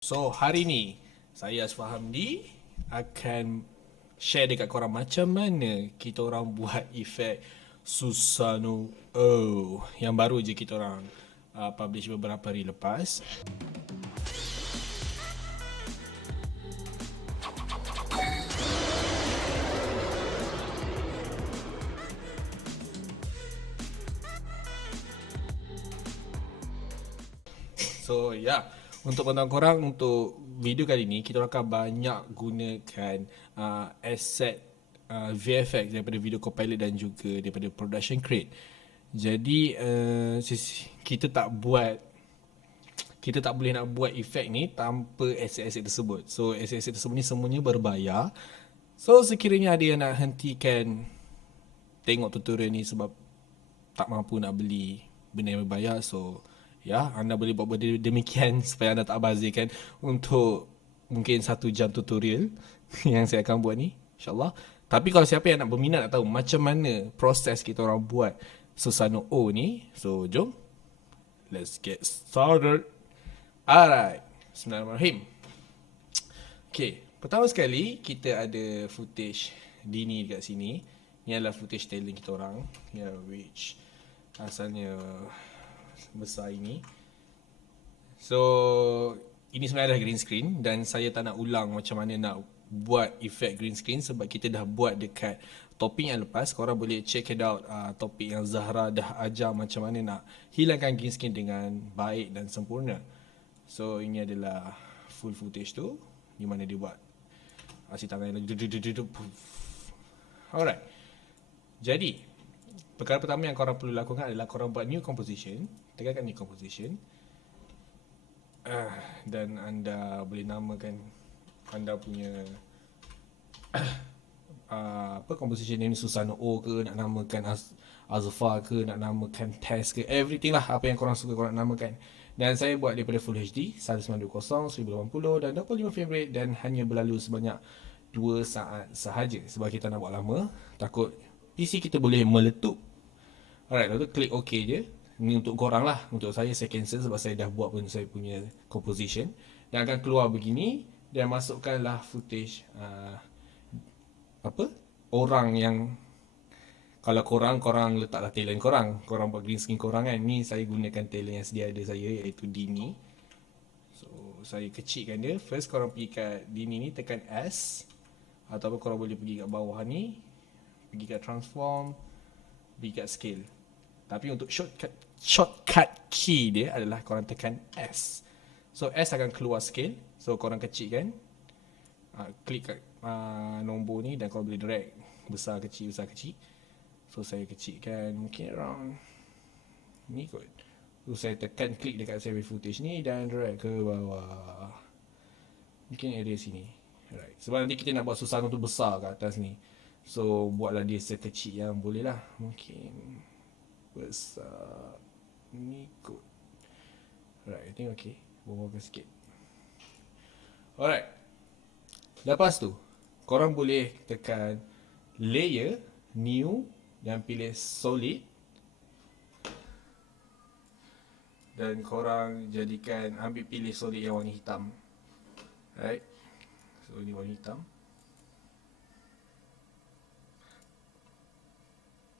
So hari ni saya Asfah Hamdi akan share dekat korang macam mana kita orang buat efek Susano yang baru je kita orang publish beberapa hari lepas. So untuk pengetahuan korang, untuk video kali ni kita akan banyak gunakan asset VFX daripada Video Copilot dan juga daripada Production Crate. Jadi kita tak boleh nak buat efek ni tanpa aset-aset tersebut. So aset-aset tersebut ni semuanya berbayar. So sekiranya ada yang nak hentikan tengok tutorial ni sebab tak mampu nak beli benda yang berbayar, so anda boleh buat benda demikian supaya anda tak bazirkan untuk mungkin 1 jam tutorial yang saya akan buat ni, insyaAllah. Tapi kalau siapa yang nak berminat nak tahu macam mana proses kita orang buat Susano O ni, so jom let's get started. Alright, Bismillahirrahmanirrahim. Okay, pertama sekali kita ada footage Dini dekat sini. Ni adalah footage talent kita orang, which asalnya besar ini. So ini sebenarnya adalah green screen dan saya tak nak ulang macam mana nak buat efek green screen sebab kita dah buat dekat topik yang lepas. Korang boleh check it out, topik yang Zahra dah ajar macam mana nak hilangkan green screen dengan baik dan sempurna. So ini adalah full footage tu di mana dia buat asyik tangan lagi. Alright. Jadi perkara pertama yang korang perlu lakukan adalah korang buat new composition. Tekankan new composition. Dan anda boleh namakan anda punya composition ini Susano O ke, nak namakan Azfar ke, nak namakan Test ke, everything lah, apa yang korang suka korang namakan. Dan saya buat daripada Full HD 1920, 1080 dan 25 frame rate dan hanya berlalu sebanyak 2 saat sahaja sebab kita nak buat lama, takut PC kita boleh meletup. Alright, lepas tu klik OK je. Ni untuk korang lah. Untuk saya cancel sebab saya dah buat pun saya punya composition. Dan akan keluar begini. Dan masukkanlah footage orang yang, kalau korang letaklah talent korang buat green screen korang kan. Ni saya gunakan talent yang sedia ada saya, iaitu Dini. So saya kecilkan dia. First korang pergi kat Dini ni, tekan S, ataupun korang boleh pergi kat bawah ni, pergi kat transform, pergi kat scale. Tapi untuk shortcut key dia adalah korang tekan S. So S akan keluar scale. So korang kecilkan, klik kat nombor ni dan korang boleh drag besar kecil. So saya kecilkan mungkin around ni kot. So saya tekan klik dekat save footage ni dan drag ke bawah. Mungkin area sini. Right. Sebab nanti kita nak buat Susano tu besar kat atas ni. So buatlah dia sekecil yang boleh lah. Mungkin besar ni kot. Right, I think okay. Bawahkan sikit. Alright. Lepas tu korang boleh tekan layer, new, dan pilih solid. Dan korang jadikan, ambil pilih solid yang warna hitam. Right. So ni warna hitam.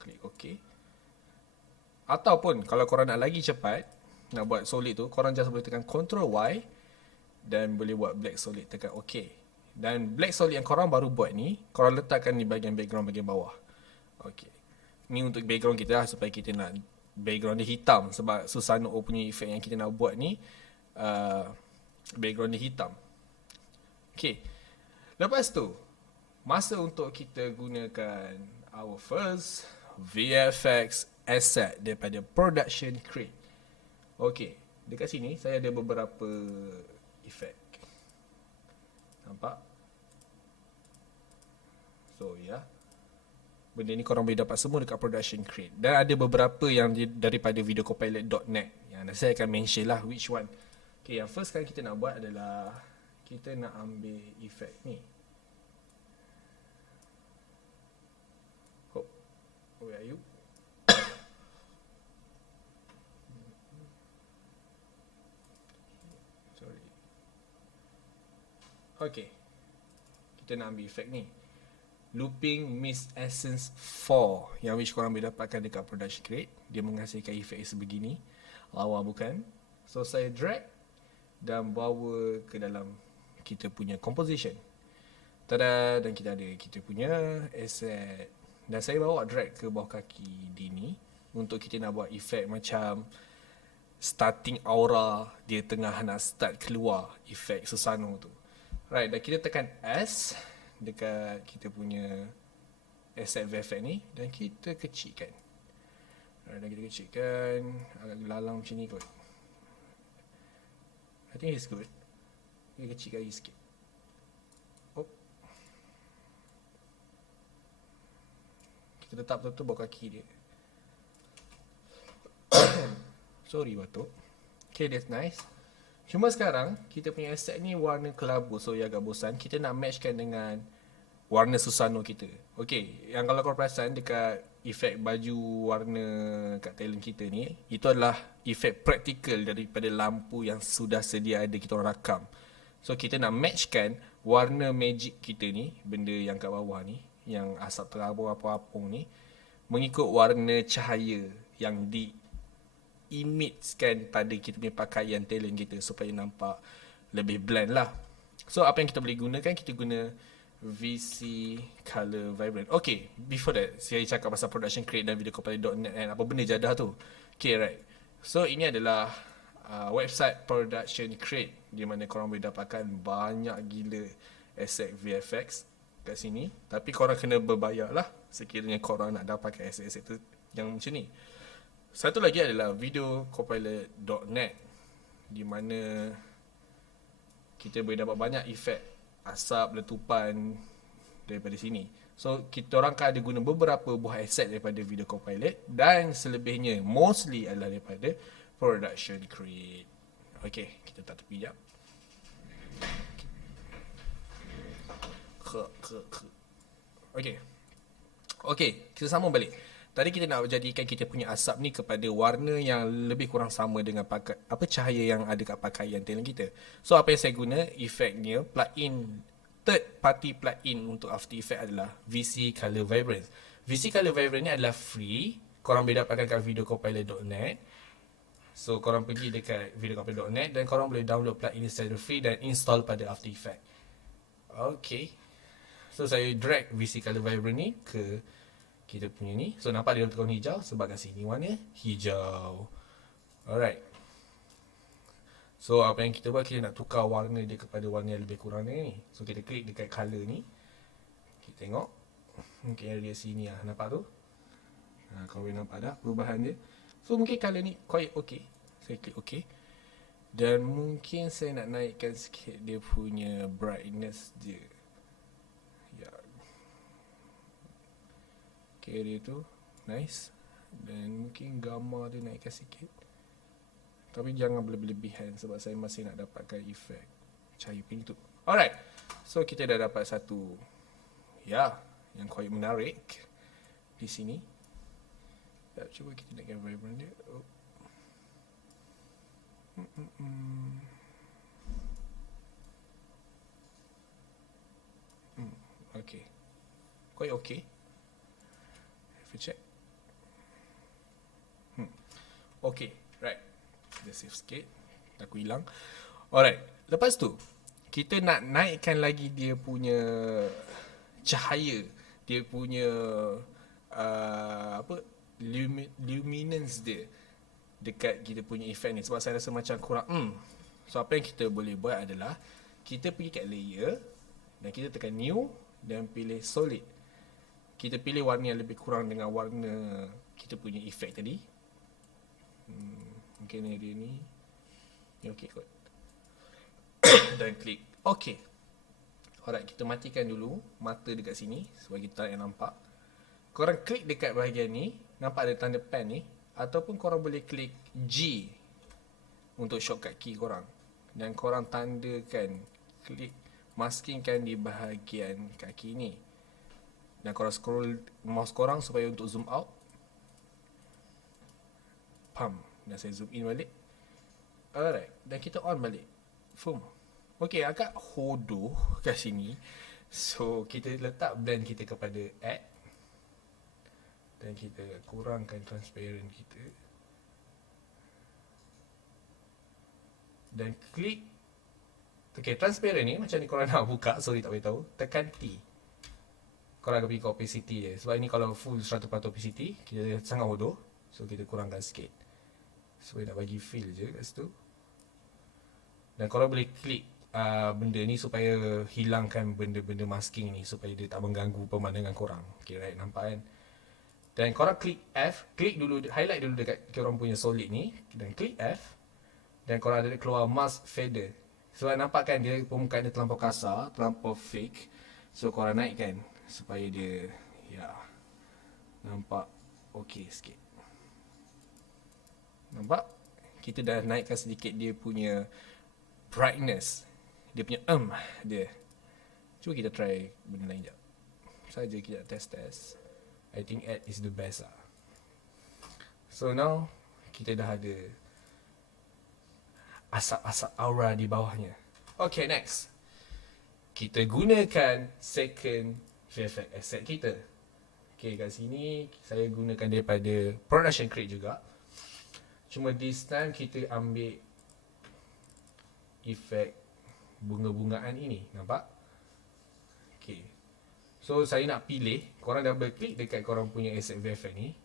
Klik OK. Ataupun kalau korang nak lagi cepat nak buat solid tu, korang just boleh tekan Ctrl Y dan boleh buat black solid, tekan OK. Dan black solid yang korang baru buat ni, korang letakkan di bahagian background bahagian bawah. OK. Ni untuk background kita lah, supaya kita nak background dia hitam. Sebab Susano O punya efek yang kita nak buat ni, background dia hitam. OK. Lepas tu, masa untuk kita gunakan our first VFX asset daripada Production Crate. Ok, dekat sini saya ada beberapa efek. Nampak? So benda ni korang boleh dapat semua dekat Production Crate. Dan ada beberapa yang daripada videocopilot.net yang saya akan mention lah which one. Ok, yang first kali kita nak buat adalah kita nak ambil efek ni. Where are you? Sorry. Okay, kita nak ambil efek ni, Looping Mist Essence 4, yang which korang boleh dapatkan dekat Production Crate. Dia menghasilkan efek sebegini. Lawa bukan? So saya drag dan bawa ke dalam kita punya composition. Tada, dan kita ada kita punya asset. Dan saya bawa drag ke bawah kaki D ni untuk kita nak buat efek macam starting aura, dia tengah nak start keluar efek Susano tu. Right, dan kita tekan S dekat kita punya asset VFX ni dan kita kecilkan. Right, dan kita kecilkan agak lalang macam ni kot. I think it's good. Kita kecilkan lagi sikit. Oh. Kita letak betul-betul bawah kaki dia. Sorry batuk. Okay, that's nice. Cuma sekarang kita punya asset ni warna kelabu, so ia agak bosan. Kita nak matchkan dengan warna Susano kita. Okay, yang kalau korang perasan dekat efek baju warna kat talent kita ni, itu adalah efek praktikal daripada lampu yang sudah sedia ada kita orang rakam. So kita nak matchkan warna magic kita ni, benda yang kat bawah ni, yang asap terapung-apung ni, mengikut warna cahaya yang image-kan pada kita punya pakaian talent kita supaya nampak lebih blend lah. So apa yang kita boleh gunakan, kita guna VC Color Vibrant. Okay, before that saya cakap pasal Production Crate dan Videocopilot.net kan, apa benda jadah tu. Okay, right. So ini adalah website Production Crate, di mana korang boleh dapatkan banyak gila asset VFX kat sini. Tapi korang kena berbayar lah sekiranya korang nak dapatkan asset-asset tu yang macam ni. Satu lagi adalah Videocopilot.net, di mana kita boleh dapat banyak efek asap, letupan daripada sini. So kita orang kan ada guna beberapa buah asset daripada Video Copilot, dan selebihnya mostly adalah daripada Production Crate. Okay, kita tak tepi jap. Okay, kita sambung balik. Tadi kita nak jadikan kita punya asap ni kepada warna yang lebih kurang sama dengan cahaya yang ada kat pakaian talent kita. So apa yang saya guna, efeknya plugin, third party plugin untuk After Effects adalah VC Color Vibrance. VC Color Vibrance ni adalah free, korang boleh dapatkan kat videocopilot.net. So korang pergi dekat videocopilot.net dan korang boleh download plugin secara free dan install pada After Effects. Okay, so saya drag VC Color Vibrance ni ke kita punya ni. So nampak dia warna hijau sebab kat sini warna hijau. Alright. So apa yang kita buat, kita nak tukar warna dia kepada warna yang lebih kurang ni. So kita klik dekat color ni. Kita tengok. Mungkin area sini lah. Nampak tu? Kau boleh nampak dah perubahan dia. So mungkin color ni quite okay. Saya klik okay. Dan mungkin saya nak naikkan sikit dia punya brightness dia. Okay, area tu nice. Dan mungkin gamma dia naikkan sikit, tapi jangan berlebihan sebab saya masih nak dapatkan efek cahaya pink tu. Alright, so kita dah dapat satu yang quite menarik di sini. Cuba kita naikkan vibrant dia. Okay, quite okay. Check. Okay, right. Kita save sikit. Aku hilang. Alright, lepas tu kita nak naikkan lagi dia punya cahaya, dia punya luminance dia dekat kita punya effect ni, sebab saya rasa macam kurang. So apa yang kita boleh buat adalah kita pergi kat layer dan kita tekan new dan pilih solid. Kita pilih warna yang lebih kurang dengan warna kita punya efek tadi. Mungkin area ni okey kot. Dan klik OK. Alright, kita matikan dulu mata dekat sini supaya kita tak nampak. Korang klik dekat bahagian ni, nampak ada tanda pen ni, ataupun korang boleh klik G untuk shortcut key korang. Dan korang tandakan, klik maskingkan di bahagian kaki ni. Dan korang scroll mouse korang supaya untuk zoom out. Dan saya zoom in balik. Alright, dan kita on balik. Okay, agak hodoh kat sini. So, kita letak blend kita kepada add. Dan kita kurangkan transparent kita. Dan klik. Okay, transparent ni macam ni korang nak buka. Sorry tak beritahu. Tekan T. Korang akan pergi ke opacity dia. Sebab ini kalau full 100% opacity, kita sangat hodoh. So, kita kurangkan sikit. Supaya nak bagi feel je kat situ. Dan korang boleh klik benda ni supaya hilangkan benda-benda masking ni. Supaya dia tak mengganggu pemandangan korang. Okay, right, nampak kan? Dan korang klik F. Klik dulu, highlight dulu dekat korang punya solid ni. Dan klik F. Dan korang ada keluar mask fader. Sebab nampak kan dia permukaan dia terlampau kasar, terlampau fake. So korang naikkan supaya dia nampak okey sikit. Nampak? Kita dah naikkan sedikit dia punya brightness. Dia punya dia. Cuba kita try benda lain jap. Saja kita test. I think add is the best lah. So now kita dah ada asap-asap aura di bawahnya. Okay, next. Kita gunakan second VFX asset kita. Okay, kat sini saya gunakan daripada Production Crate juga. Cuma this time kita ambil efek bunga-bungaan ini. Nampak? Okay. So saya nak pilih, korang double klik dekat korang punya asset VFX ni.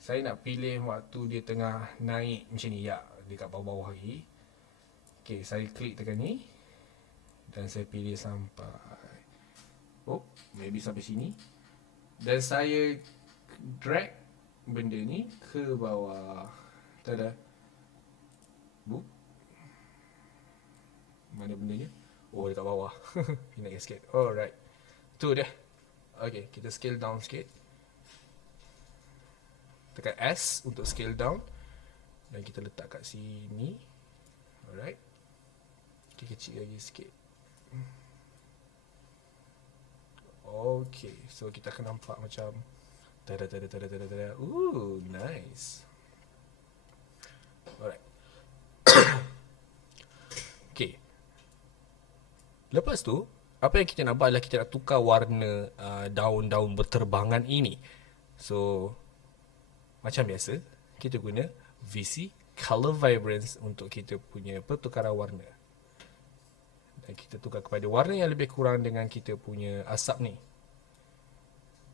Saya nak pilih waktu dia tengah naik macam ni. Ya, dekat bawah-bawah lagi. Okay, saya klik tekan ni. Dan saya pilih sampai maybe sampai sini. Dan saya drag benda ni ke bawah. Tada. Mana bendanya? Oh, dekat bawah. Naik sikit. Alright. Tu dia. Okay, kita scale down sikit. Tekan S untuk scale down. Dan kita letak kat sini. Alright. Okay, kecil lagi sikit. Okay, so kita akan nampak macam tada. Ooh, nice. Alright. Okay. Lepas tu, apa yang kita nak buat adalah kita nak tukar warna daun-daun berterbangan ini. So, macam biasa, kita guna VC Color Vibrance untuk kita punya pertukaran warna. Dan kita tukar kepada warna yang lebih kurang dengan kita punya asap ni.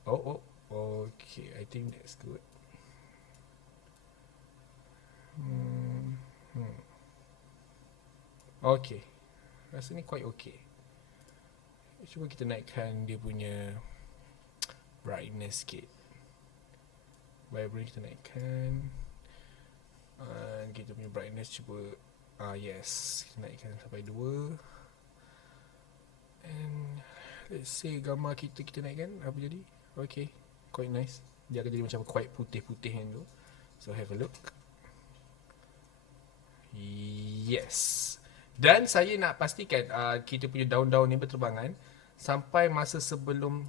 Okay, I think that's good. Okay, rasanya quite okay. Cuba kita naikkan dia punya brightness sikit. Vibrance kita naikkan. Kita punya brightness cuba yes, kita naikkan sampai 2. And let's say gambar kita naikkan, apa jadi? Okay, quite nice. Dia akan jadi macam quite putih-putih yang tu. So have a look. Yes. Dan saya nak pastikan kita punya daun-daun ni berterbangan sampai masa sebelum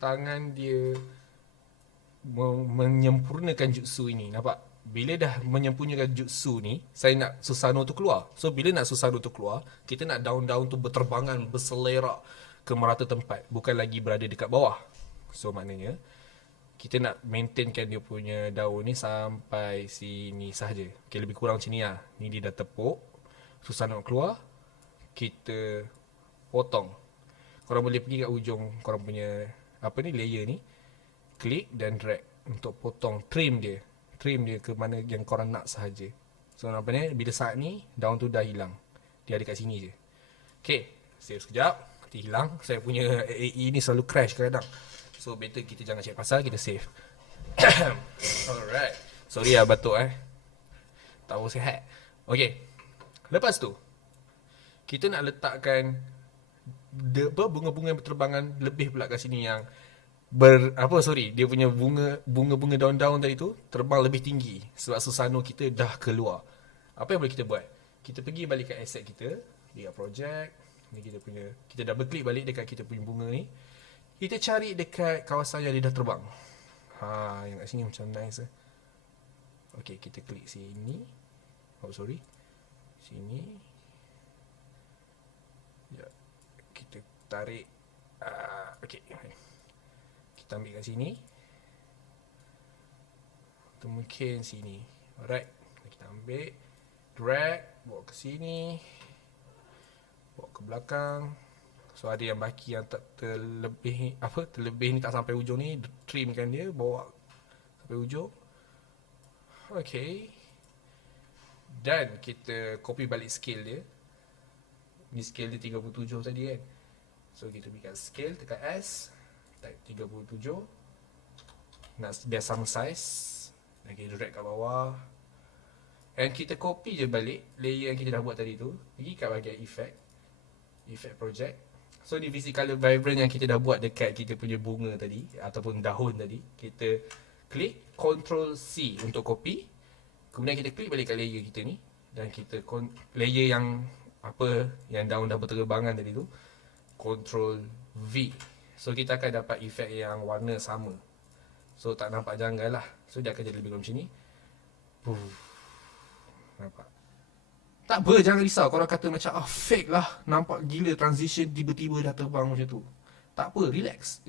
tangan dia menyempurnakan jutsu ini. Nampak? Bila dah menyempurnakan jutsu ni, saya nak Susanoo tu keluar. So bila nak Susanoo tu keluar, kita nak daun-daun tu berterbangan, berselerak ke merata tempat, bukan lagi berada dekat bawah. So maknanya kita nak maintainkan dia punya daun ni sampai sini sahaja. Okay, lebih kurang macam ni lah. Ni dia dah tepuk, Susanoo keluar, kita potong. Korang boleh pergi kat ujung korang punya layer ni, klik dan drag untuk potong, trim dia ke mana yang korang nak sahaja. So nampaknya bila saat ni daun tu dah hilang, dia ada kat sini je. Okay, save sekejap. Nanti hilang. Saya punya AE ni selalu crash kadang-kadang, so better kita jangan cek pasal, kita save. Alright, sorry lah batuk tahu sihat. Okay, lepas tu kita nak letakkan bunga-bunga berterbangan lebih pula kat sini yang dia punya bunga-bunga daun-daun tadi tu terbang lebih tinggi sebab Susanoo kita dah keluar. Apa yang boleh kita buat? Kita pergi balik ke asset kita, dekat project ni, kita double click balik dekat kita punya bunga ni. Kita cari dekat kawasan yang dia dah terbang. Yang kat sini macam nice. Okay, kita klik sini. Sini. tarik. Okay, kita ambil kat sini. Atau mungkin sini. Alright, kita ambil, drag, bawa ke sini, bawa ke belakang. So ada yang baki yang tak terlebih ni tak sampai ujung ni, trimkan dia, bawa sampai ujung. Okay. Dan kita copy balik scale dia. Ni scale dia 37 tadi kan. So kita pergi kat scale, tekan S, type 37. Nak biar sama size. Dan kita drag kat bawah. And kita copy je balik layer yang kita dah buat tadi tu. Pergi kat bahagian effect, effect project. So divisi color vibrant yang kita dah buat dekat kita punya bunga tadi ataupun daun tadi, kita klik Ctrl C untuk copy. Kemudian kita klik balik kat layer kita ni. Dan kita layer yang apa, yang daun dah berterbangan tadi tu, Ctrl V. So kita akan dapat efek yang warna sama. So tak nampak janggal lah. So dia akan jadi lebih macam ni. Nampak? Tak apa, jangan risau. Korang kata macam fake lah, nampak gila transition tiba-tiba dah terbang macam tu. Tak apa, relax.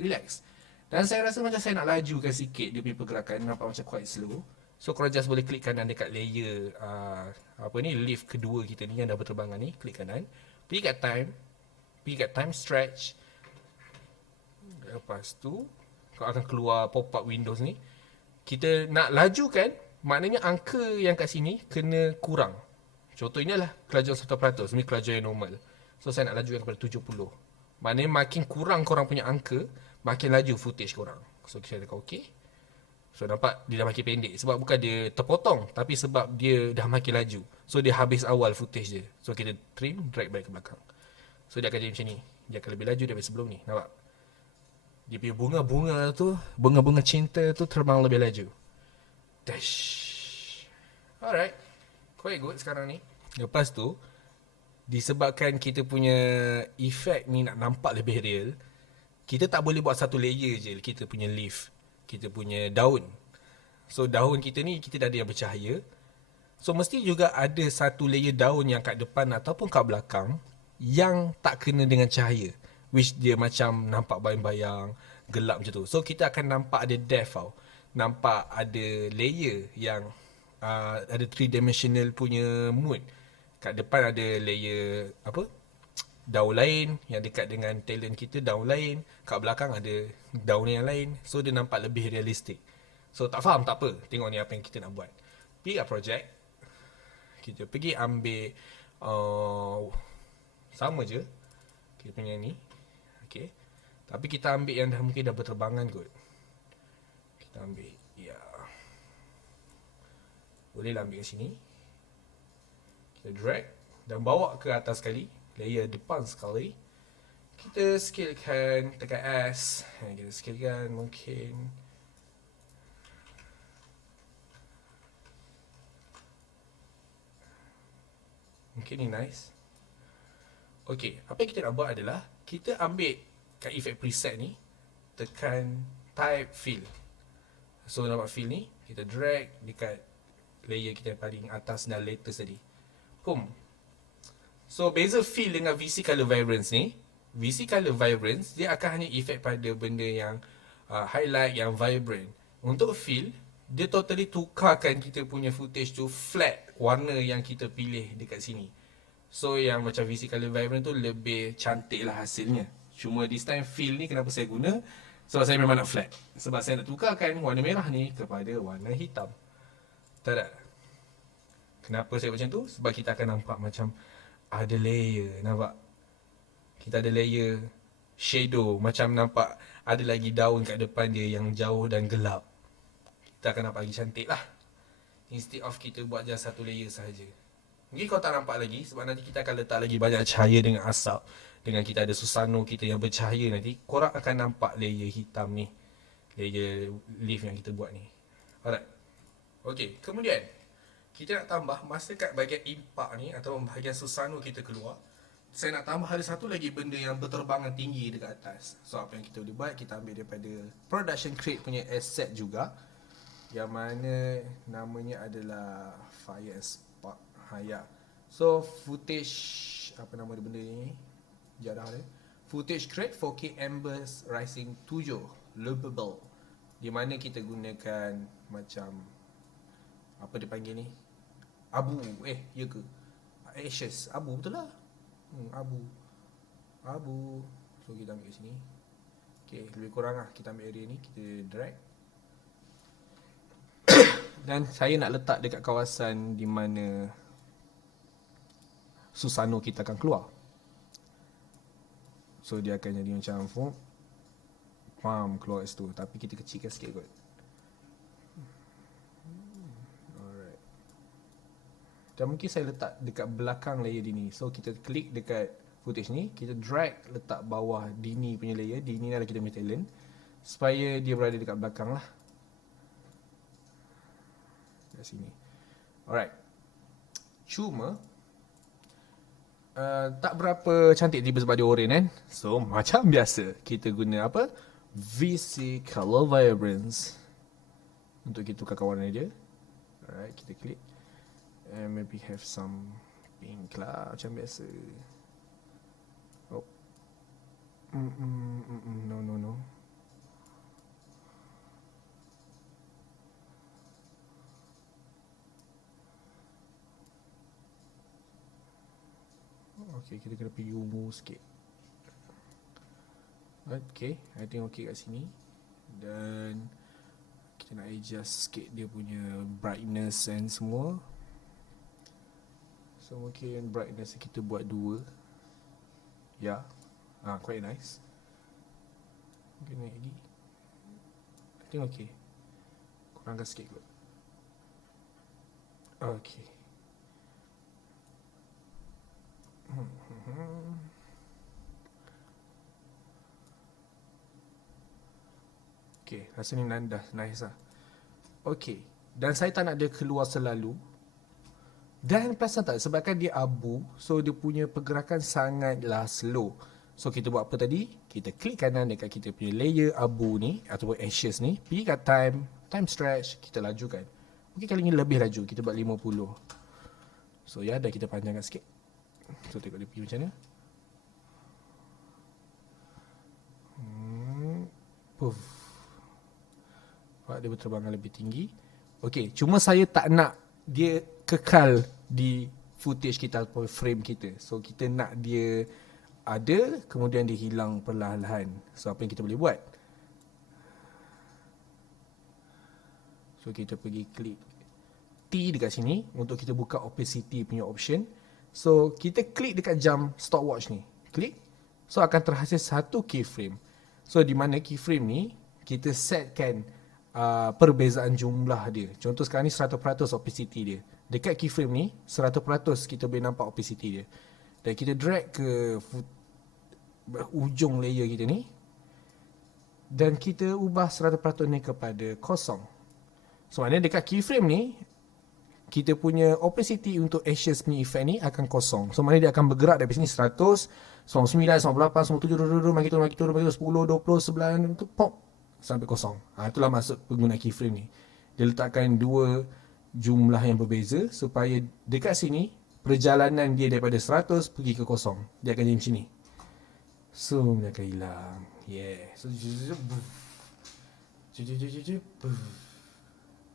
Dan saya rasa macam saya nak lajukan sikit dia punya pergerakan, nampak macam quite slow. So korang just boleh klik kanan dekat layer leaf kedua kita ni yang dah berterbangan ni. Klik kanan, pergi kat time stretch. Lepas tu kau akan keluar pop-up Windows ni. Kita nak lajukan, maknanya angka yang kat sini kena kurang. Contohnya lah kelajuan 100%, ni kelajuan yang normal. So saya nak lajukan kepada 70. Maknanya makin kurang korang punya angka, makin laju footage korang. So kita tekan OK. So nampak dia dah makin pendek. Sebab bukan dia terpotong, tapi sebab dia dah makin laju. So dia habis awal footage dia. So kita trim, drag balik ke belakang. So dia akan jadi macam ni. Dia akan lebih laju daripada sebelum ni. Nampak? Dia punya bunga-bunga tu, bunga-bunga cinta tu terbang lebih laju. Dash. Alright, quite good sekarang ni. Lepas tu, disebabkan kita punya efek ni nak nampak lebih real, kita tak boleh buat satu layer je kita punya leaf, kita punya daun. So daun kita ni kita dah ada yang bercahaya. So mesti juga ada satu layer daun yang kat depan ataupun kat belakang yang tak kena dengan cahaya, which dia macam nampak bayang-bayang, gelap macam tu. So kita akan nampak ada depth tau. Nampak ada layer yang ada 3-dimensional punya mood. Kat depan ada layer daun lain, yang dekat dengan talent kita daun lain, kat belakang ada daun yang lain. So dia nampak lebih realistik. So tak faham, tak apa, tengok ni apa yang kita nak buat. Pergi kat project, kita pergi ambil sama je kita punya ni. Okay, tapi kita ambil yang dah mungkin dah berterbangan kot. Kita ambil, ya, bolehlah ambil kat sini. Kita drag dan bawa ke atas sekali, layer depan sekali. Kita scalekan, tekan S. Kita scalekan mungkin ni nice. Okay, apa yang kita nak buat adalah kita ambil kat effect preset ni, tekan type fill. So nampak fill ni, kita drag dekat layer kita yang paling atas dan latest tadi. So beza fill dengan VC Color Vibrance ni, VC Color Vibrance dia akan hanya efek pada benda yang highlight, yang vibrant. Untuk fill, dia totally tukarkan kita punya footage tu flat, warna yang kita pilih dekat sini. So yang macam VC Color Vibrant tu lebih cantik lah hasilnya. Cuma this time fill ni kenapa saya guna? Sebab saya memang nak flat. Sebab saya nak tukarkan warna merah ni kepada warna hitam. Tak. Kenapa saya buat macam tu? Sebab kita akan nampak macam ada layer. Nampak? Kita ada layer shadow. Macam nampak ada lagi daun kat depan dia yang jauh dan gelap. Kita akan nampak lagi cantik lah. Instead of kita buat just satu layer sahaja. Mungkin kau tak nampak lagi sebab nanti kita akan letak lagi banyak cahaya dengan asap. Dengan kita ada Susano kita yang bercahaya nanti, korang akan nampak layer hitam ni, layer leaf yang kita buat ni. Alright. Okay, kemudian kita nak tambah masa kat bahagian impak ni atau bahagian Susano kita keluar. Saya nak tambah ada satu lagi benda yang berterbangan tinggi dekat atas. So apa yang kita boleh buat, kita ambil daripada Production Crate punya asset juga, yang mana namanya adalah Fire and Spark. Ya. So footage, apa nama dia benda ni? Jarah dia. footage crate 4K Embers Rising 7 loopable, di mana kita gunakan macam apa dia panggil ni, abu, ya ke, ashes, abu betul lah, abu. So kita ambil kat sini. Okay, lebih kurang lah kita ambil area ni, kita drag. Dan saya nak letak dekat kawasan di mana Susano kita akan keluar. So dia akan jadi macam keluar kat situ. Tapi kita kecilkan sikit kot. Alright. Dan mungkin saya letak dekat belakang layer Dini. So kita klik dekat footage ni, kita drag letak bawah Dini punya layer. Dini ni adalah kita punya talent, supaya dia berada dekat belakang lah, kat sini. Alright. Cuma tak berapa cantik tiba sebab dia oren kan. So macam biasa kita guna apa, VC Color Vibrance untuk kita tukar warna dia. Alright, kita klik and maybe have some pink lah macam biasa. Oh, no. Okay, kita kena pergi ungu sikit. Okay, I think okay kat sini. Dan kita nak adjust sikit dia punya brightness and semua. So mungkin brightness kita buat 2. Ya, quite nice. Mungkin naik lagi. I think okay. Kurangkan sikit kot. Okay. Okay, rasa ni dah nice lah. Okay, dan saya tak nak dia keluar selalu. Dan perasan tak, sebabkan dia abu, so dia punya pergerakan sangatlah slow. So kita buat apa tadi? Kita klik kanan dekat kita punya layer abu ni, ataupun ashes ni, pergi kat time stretch, kita lajukan. Mungkin kali ni lebih laju, kita buat 50. So ya, dah kita panjangkan sikit. So tengok dia pergi macam mana. Puff. Dia berterbangan lebih tinggi. Okay, cuma saya tak nak dia kekal di footage kita ataupun frame kita. So kita nak dia ada, kemudian dia hilang perlahan-lahan. So apa yang kita boleh buat? So kita pergi klik T dekat sini untuk kita buka opacity punya option. So kita klik dekat jam stopwatch ni, klik. So akan terhasil satu keyframe. So di mana keyframe ni kita setkan perbezaan jumlah dia. Contoh sekarang ni 100% opacity dia. Dekat keyframe ni 100% kita boleh nampak opacity dia. Dan kita drag ke ujung layer kita ni, dan kita ubah 100% ni kepada kosong. So maknanya dekat keyframe ni kita punya opacity untuk ashes punya effect ni akan kosong. So maknanya dia akan bergerak dari sini 100, 99, 98, 97, makin turun, 10, 20, 9, pop, sampai kosong. Itulah maksud pengguna keyframe ni. Dia letakkan dua jumlah yang berbeza supaya dekat sini perjalanan dia daripada 100 pergi ke kosong. Dia akan jadi macam ni. So dia akan hilang. Yeah. So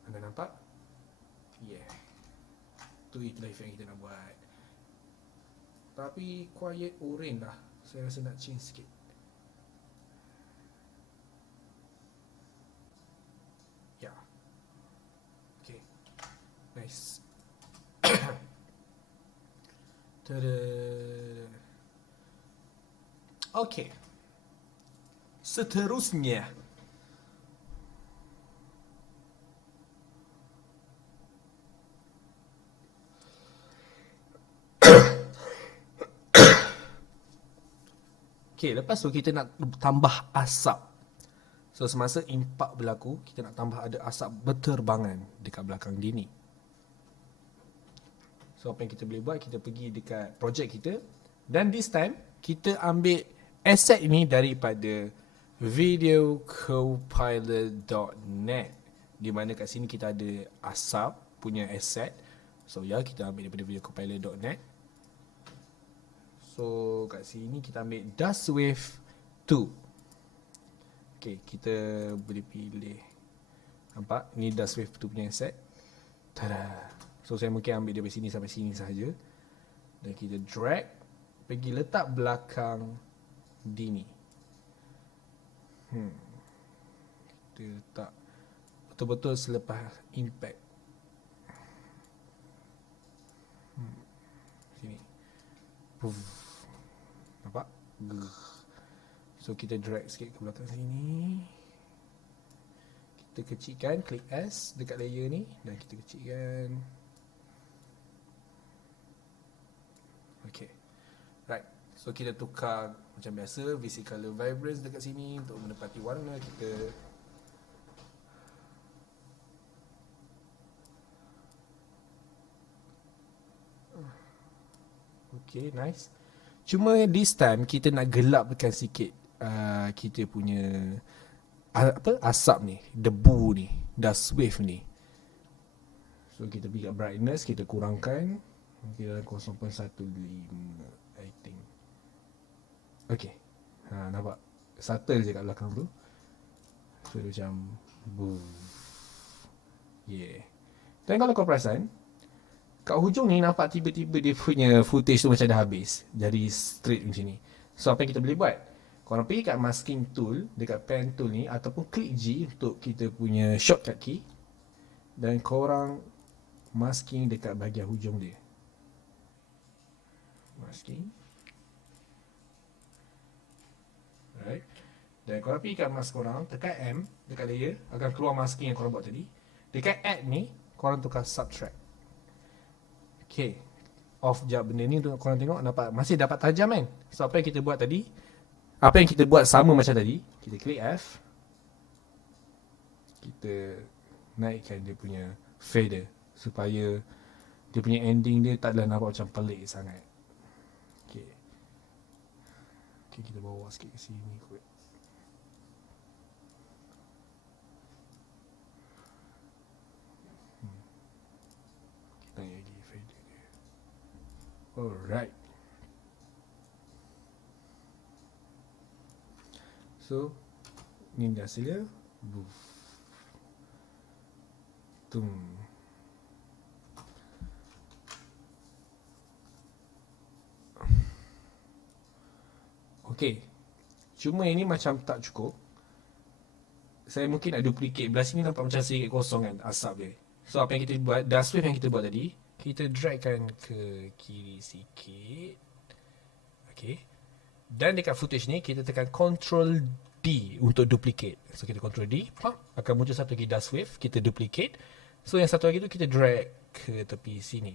anda nampak? Yeah. Itulah efek yang kita nak buat. Tapi quiet orange lah. Saya rasa nak change sikit. Ya. Yeah. Okay. Nice. Tada. Okay. Seterusnya. Okay, lepas tu kita nak tambah asap. So semasa impak berlaku, kita nak tambah ada asap berterbangan dekat belakang Dini. So apa yang kita boleh buat, kita pergi dekat project kita, dan this time kita ambil asset ini daripada videocopilot.net, di mana kat sini kita ada asap punya asset. So ya, kita ambil daripada videocopilot.net. So kat sini kita ambil Dust Wave 2. Okay, kita boleh pilih. Nampak? Ni Dust Wave 2 punya set. Tada. So saya mungkin ambil dari sini sampai sini sahaja. Dan kita drag pergi letak belakang D ni. Kita letak betul-betul selepas impact. Sini. Puff. Nampak? So kita drag sikit ke belakang sini. Kita kecilkan, klik S dekat layer ni dan kita kecilkan. Okay. Right. So kita tukar macam biasa VC Color Vibrance dekat sini untuk menepati warna kita. Okay, nice. Cuma this time kita nak gelapkan sikit kita punya asap ni, debu ni, dust wave ni. So kita pergi kat brightness, kita kurangkan. Mungkin dalam 0.15 I think. Okay. Nampak? Subtle je kat belakang tu. So dia macam yeah. Dan kalau kau perasan, kat hujung ni nampak tiba-tiba dia punya footage tu macam dah habis. Jadi straight macam ni. So apa yang kita boleh buat? Korang pergi kat masking tool, dekat pen tool ni, ataupun klik G untuk kita punya shortcut key. Dan korang masking dekat bahagian hujung dia. Masking. Right. Dan korang pergi kat mask korang, tekan M dekat layer, akan keluar masking yang korang buat tadi. Dekat add ni, korang tukar subtract. Okay. Off jap benda ni untuk korang tengok, nampak masih dapat tajam kan? So apa yang kita buat tadi, apa yang kita buat sama macam tadi, kita klik F, kita naikkan dia punya fader supaya dia punya ending dia tak adalah nampak macam pelik sangat. Okay. Okay, kita bawa sikit ke sini kot. Kita naik lagi fader dia. Alright. So, ni dah hasilnya. Tum. Okay. Cuma ini macam tak cukup. Saya mungkin nak duplicate. Belah sini nampak macam sedikit kosong kan asap dia. So, apa yang kita buat, dust wave yang kita buat tadi, kita dragkan ke kiri sikit. Okay. Dan dekat footage ni kita tekan Ctrl D untuk duplicate. So kita Ctrl D, akan muncul satu lagi dust wave, kita duplicate. So yang satu lagi tu kita drag ke tepi sini.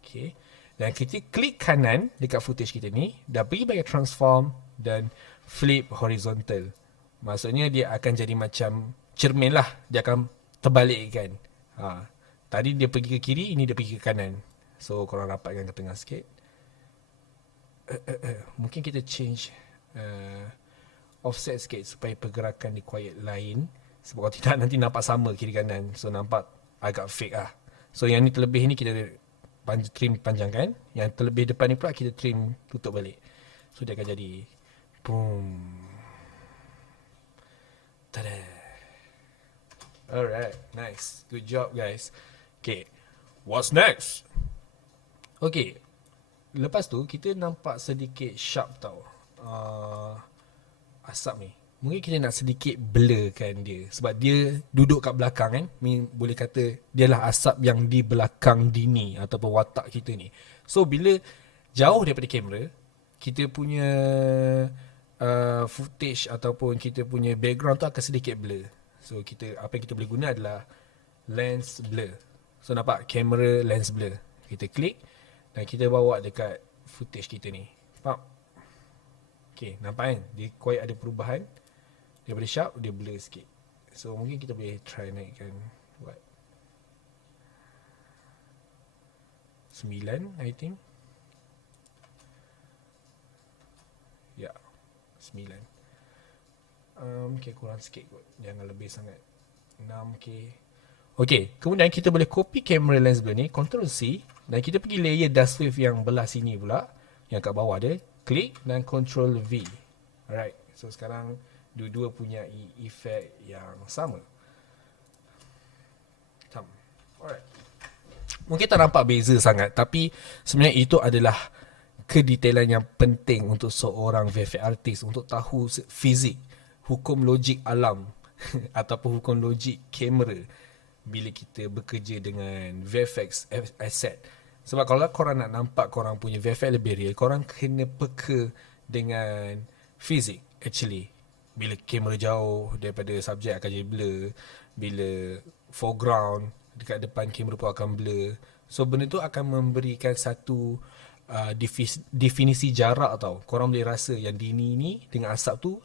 Okay. Dan kita klik kanan dekat footage kita ni, dah pergi bahagian transform dan flip horizontal. Maksudnya dia akan jadi macam cermin lah. Dia akan terbalikkan. Tadi dia pergi ke kiri, ini dia pergi ke kanan. So korang rapatkan ke tengah sikit. Mungkin kita change offset sikit supaya pergerakan di quiet lain. Sebab kalau tidak nanti nampak sama kiri kanan. So nampak agak fake lah. So yang ni terlebih ni kita trim panjangkan. Yang terlebih depan ni pula kita trim tutup balik. So dia akan jadi boom. Tada. Alright, nice. Good job guys. Okay, what's next? Okay, lepas tu kita nampak sedikit sharp tau asap ni. Mungkin kita nak sedikit blurkan dia. Sebab dia duduk kat belakang kan. Boleh kata dia lah asap yang di belakang dini ataupun watak kita ni. So bila jauh daripada kamera, kita punya footage ataupun kita punya background tu akan sedikit blur. So apa yang kita boleh guna adalah lens blur. So nampak kamera lens blur. Kita klik dan kita bawa dekat footage kita ni. Faham? Okay, nampak kan? Dia quite ada perubahan. Daripada sharp, dia blur sikit. So mungkin kita boleh try naikkan buat 9 I think. Ya, 9. Okay, kurang sikit kot. Jangan lebih sangat. 6K. Okay, kemudian kita boleh copy camera lens blur ni, Ctrl C. Dan kita pergi layer dust wave yang belah sini pula, yang kat bawah dia, klik dan Ctrl V. Alright, so sekarang dua-dua punya efek yang sama. Alright. Mungkin tak nampak beza sangat, tapi sebenarnya itu adalah kedetailan yang penting untuk seorang VFX artist untuk tahu fizik, hukum logik alam ataupun hukum logik kamera bila kita bekerja dengan VFX asset. Sebab kalau korang nak nampak korang punya VFX lebih real, korang kena peka dengan fizik actually. Bila kamera jauh daripada subjek akan jadi blur, bila foreground dekat depan kamera pun akan blur. So benda tu akan memberikan satu definisi jarak tau. Korang boleh rasa yang dini ni dengan asap tu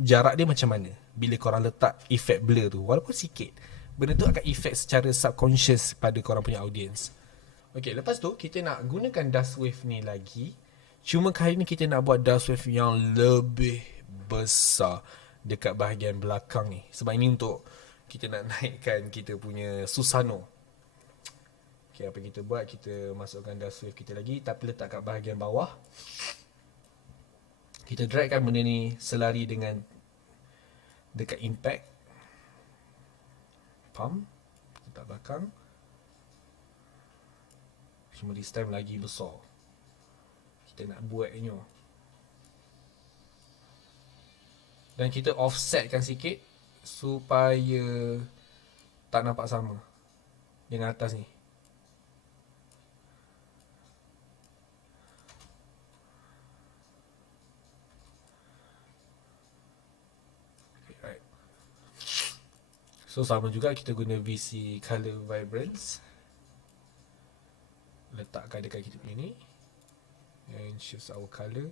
jarak dia macam mana bila korang letak efek blur tu, walaupun sikit. Benda tu akan efek secara subconscious pada korang punya audience. Okay, lepas tu kita nak gunakan dust wave ni lagi. Cuma kali ni kita nak buat dust wave yang lebih besar dekat bahagian belakang ni. Sebab ini untuk kita nak naikkan kita punya Susano. Okay, apa kita buat, kita masukkan dust wave kita lagi, tapi letak kat bahagian bawah. Kita dragkan benda ni selari dengan dekat impact. Pump letak belakang. Cuma this time lagi besar. Kita nak buatnya. Dan kita offsetkan sikit supaya tak nampak sama dengan atas ni. Okay, right. So sama juga kita guna VC Color Vibrance. Letakkan dekat kita punya ni. And choose our color.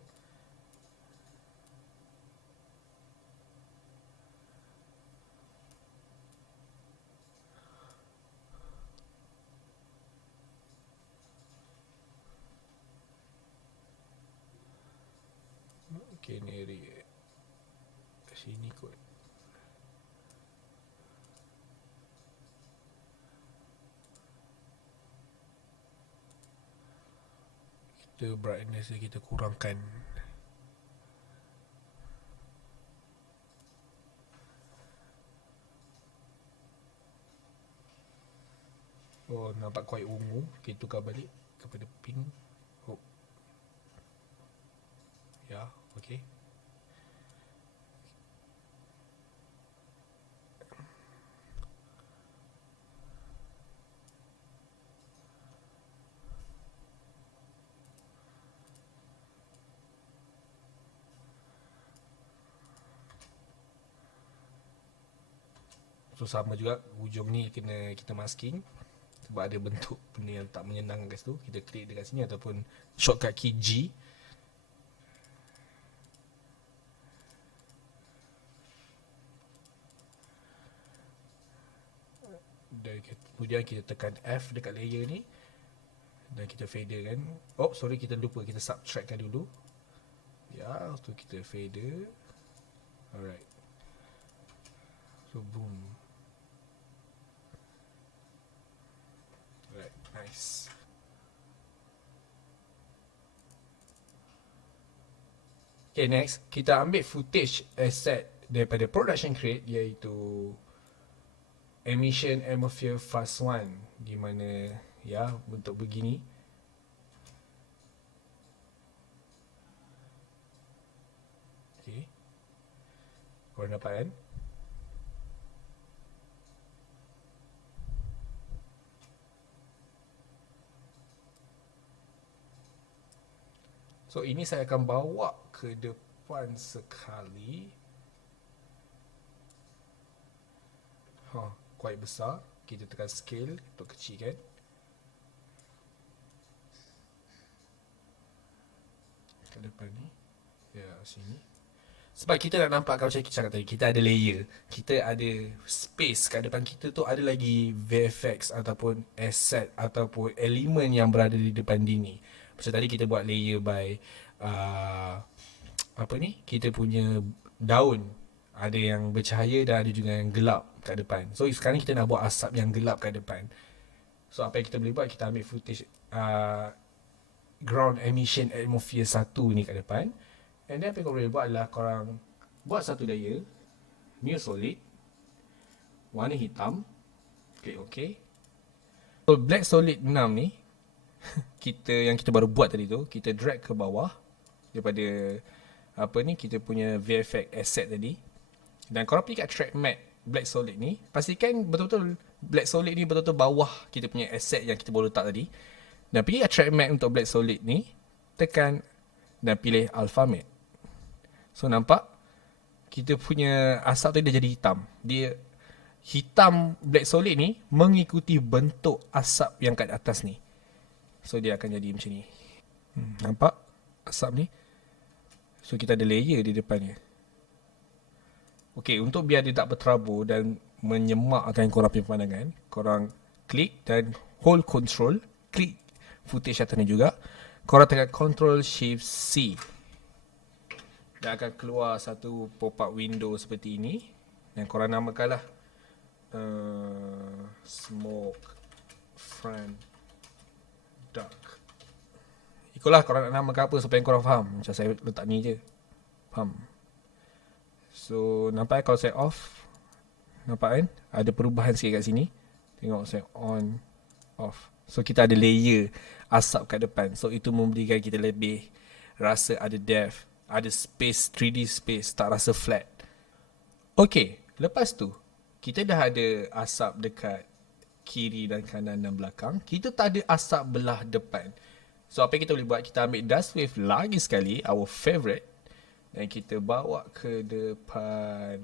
Okay, ni area sini kot. Kita brightness dia kita kurangkan. Oh, nampak quite ungu. Kita tukar balik kepada pink. Oh. Ya, okay. So sama juga hujung ni kena kita masking. Sebab ada bentuk benda yang tak menyenangkan kat situ. Kita klik dekat sini ataupun shortcut key G. Dan kemudian kita tekan F dekat layer ni. Dan kita fader kan. Oh sorry, kita lupa, kita subtractkan dulu. Ya, so kita fader. Alright. So boom. Alright, nice. Okay, next kita ambil footage asset daripada production crate, iaitu emission atmosphere fast 1, di mana ya bentuk begini. Okay, korang dapat kan? So ini saya akan bawa ke depan sekali. Quite besar. Kita tekan scale untuk kecilkan. Ke depan ni. Ya, sini. Sebab kita nak nampakkan macam kita cakap tadi, kita ada layer. Kita ada space kat depan kita tu, ada lagi VFX ataupun asset ataupun elemen yang berada di depan dini. Macam tadi kita buat layer by apa ni, kita punya daun. Ada yang bercahaya dan ada juga yang gelap kat depan. So sekarang kita nak buat asap yang gelap kat depan. So apa yang kita boleh buat, kita ambil footage ground emission atmosphere 1 ni kat depan. And then apa yang korang boleh buat adalah korang buat satu layer new solid warna hitam, klik OK. So black solid 6 ni yang kita baru buat tadi tu, kita drag ke bawah daripada kita punya VFX asset tadi. Dan korang pergi kat track mat black solid ni, pastikan betul-betul black solid ni betul-betul bawah kita punya asset yang kita baru letak tadi. Dan pergi kat track mat untuk black solid ni, tekan dan pilih alpha matte. So nampak kita punya asap tadi dah jadi hitam. Dia hitam black solid ni mengikuti bentuk asap yang kat atas ni. So dia akan jadi macam ni. Nampak asap ni? So kita ada layer di depannya. Okay, untuk biar dia tak berterabur dan menyemakkan korang punya pandangan, korang klik dan hold control, klik footage atas ni juga. Korang tekan Ctrl Shift C. Dan akan keluar satu pop-up window seperti ini. Dan korang namakanlah Smoke Front Dark. Ikutlah korang nak namakan apa supaya korang faham. Macam saya letak ni je. Faham? So nampak kalau saya off, nampak kan? Ada perubahan sikit kat sini. Tengok saya on, off. So kita ada layer asap kat depan. So itu memberikan kita lebih rasa ada depth, ada space, 3D space, tak rasa flat. Okay, lepas tu kita dah ada asap dekat kiri dan kanan dan belakang. Kita tak ada asap belah depan. So apa yang kita boleh buat, kita ambil dust wave lagi sekali, our favorite, dan kita bawa ke depan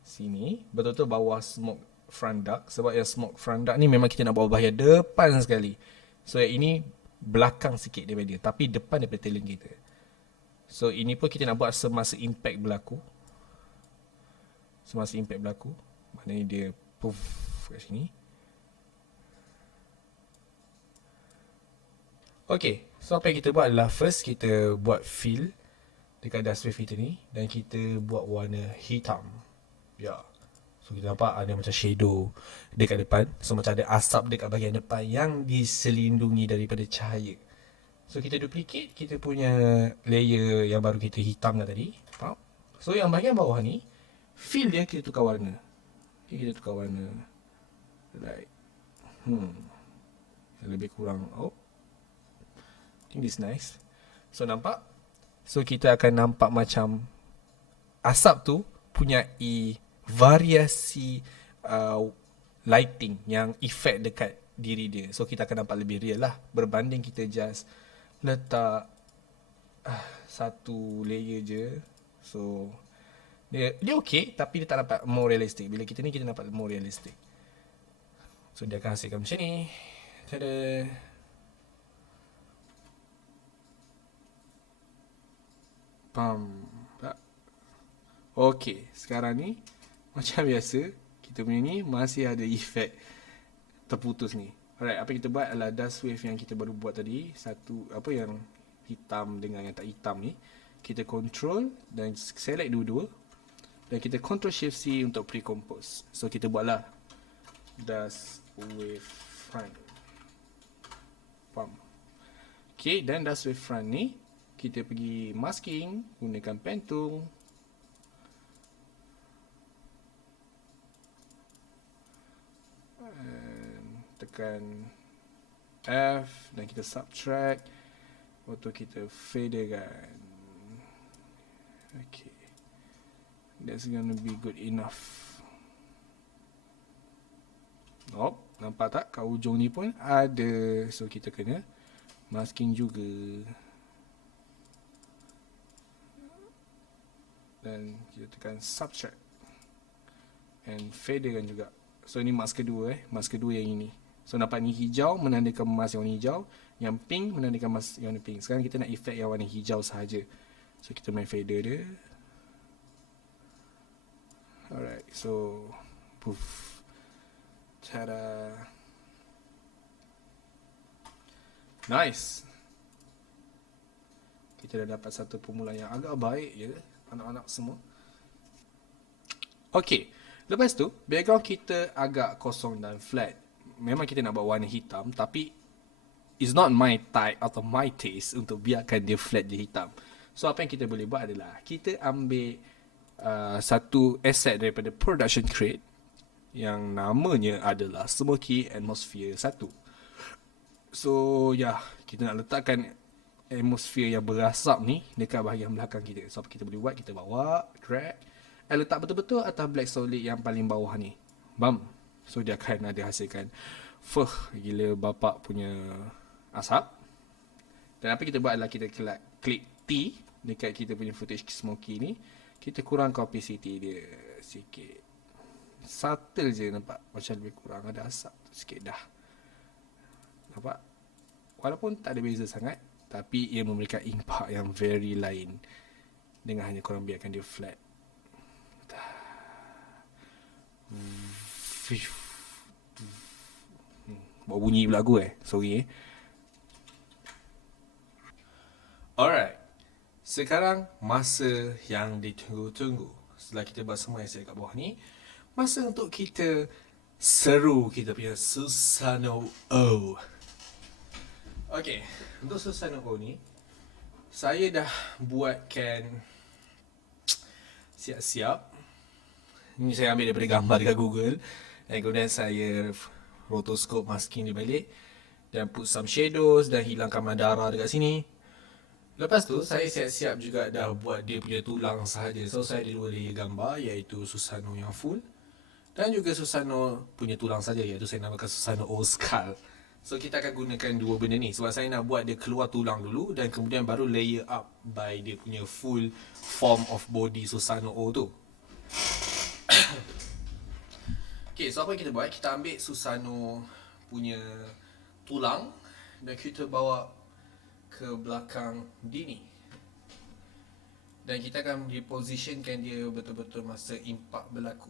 sini, betul-betul bawah smoke front dark. Sebab yang smoke front dark ni memang kita nak bawa bahagian depan sekali. So yang ini belakang sikit daripada dia, tapi depan daripada talent kita. So ini pun kita nak buat semasa impact berlaku. Semasa impact berlaku, maknanya dia puff kat sini. Okay, so apa yang kita buat adalah first kita buat fill dekat dust wave kita ni, dan kita buat warna hitam. Ya. So kita nampak ada macam shadow dekat depan. So macam ada asap dekat bahagian depan yang diselindungi daripada cahaya. So kita duplicate kita punya layer yang baru kita hitamkan tadi. Faham? So yang bahagian bawah ni, fill dia kita tukar warna. Okay, kita tukar warna like lebih kurang. Oh, I think this nice. So nampak? So kita akan nampak macam asap tu punyai variasi lighting yang effect dekat diri dia. So kita akan nampak lebih real lah, berbanding kita just letak satu layer je. So dia okay, tapi dia tak nampak more realistic. Bila kita ni, kita nampak more realistic. So dia akan hasilkan macam ni. Tada. Pam. Okay, sekarang ni macam biasa, kita punya ni masih ada efek terputus ni. Alright, apa yang kita buat adalah dust wave yang kita baru buat tadi, satu apa yang hitam dengan yang tak hitam ni, kita control dan select dua-dua, dan kita Ctrl Shift C untuk pre-compose. So kita buatlah dust wave front. Pam. Okay, dan dust wave front ni kita pergi masking, gunakan pen tool. Tekan F dan kita subtract untuk kita fadekan. Okay, that's gonna be good enough. Oh, nampak tak kat ujung ni pun ada. So kita kena masking juga. Dan kita tekan subtract and fadekan juga. So ini mask kedua mask kedua yang ini. So nampak ni hijau menandakan mask yang warna hijau, yang pink menandakan mask yang warna pink. Sekarang kita nak efek yang warna hijau sahaja. So kita main fader dia. Alright, so poof. Tada. Nice. Kita dah dapat satu permulaan yang agak baik je, anak-anak semua. Okay, lepas tu background kita agak kosong dan flat. Memang kita nak buat warna hitam, tapi it's not my type atau my taste untuk biarkan dia flat je hitam. So apa yang kita boleh buat adalah kita ambil satu asset daripada production crate yang namanya adalah Smoky Atmosphere 1. So kita nak letakkan atmosphere yang berasap ni dekat bahagian belakang kita. So apa kita boleh buat, kita bawa, drag, letak betul-betul atas black solid yang paling bawah ni. Bam. So dia akan ada hasilkan gila bapak punya asap. Dan apa kita buat adalah kita klik T dekat kita punya footage Smoky ni. Kita kurangkan opacity dia sikit. Subtle je nampak. Macam lebih kurang ada asap sikit dah. Nampak? Walaupun tak ada beza sangat, tapi ia memberikan impak yang very lain dengan hanya korang biarkan dia flat. Bawa bunyi pula aku sorry Alright, sekarang masa yang ditunggu-tunggu. Setelah kita buat semua yang saya kat bawah ni, masa untuk kita seru kita punya Susano O. Okay, untuk Susano O ni, saya dah buatkan siap-siap. Ini saya ambil daripada gambar dekat Google. Dan kemudian saya rotoscope masking dia balik. Dan put some shadows dan hilangkan mandara dekat sini. Lepas tu, saya siap-siap juga dah buat dia punya tulang sahaja. So, saya ada 2 layer gambar, iaitu Susano yang full. Dan juga Susano punya tulang saja, iaitu saya namakan Susano O Skull. So kita akan gunakan 2 benda ni sebab saya nak buat dia keluar tulang dulu dan kemudian baru layer up by dia punya full form of body Susano O tu. Okay, so apa yang kita buat? Kita ambil Susano punya tulang dan kita bawa ke belakang Dini. Dan kita akan dipositionkan dia betul-betul masa impak berlaku.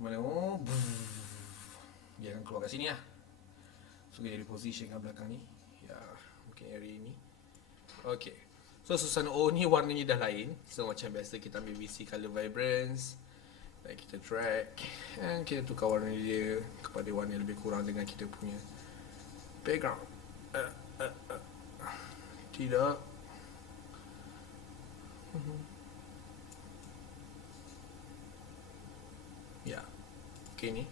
Mana dia akan keluar kat sini lah. So kita reposition kat belakang ni. Ya, mungkin area ni. Okay. So Susano O ni warnanya dah lain. So macam biasa kita ambil VC Color Vibrance. Dan kita drag. Dan kita tukar warna dia kepada warna yang lebih kurang dengan kita punya background. Tidak. Ya. Okay ni.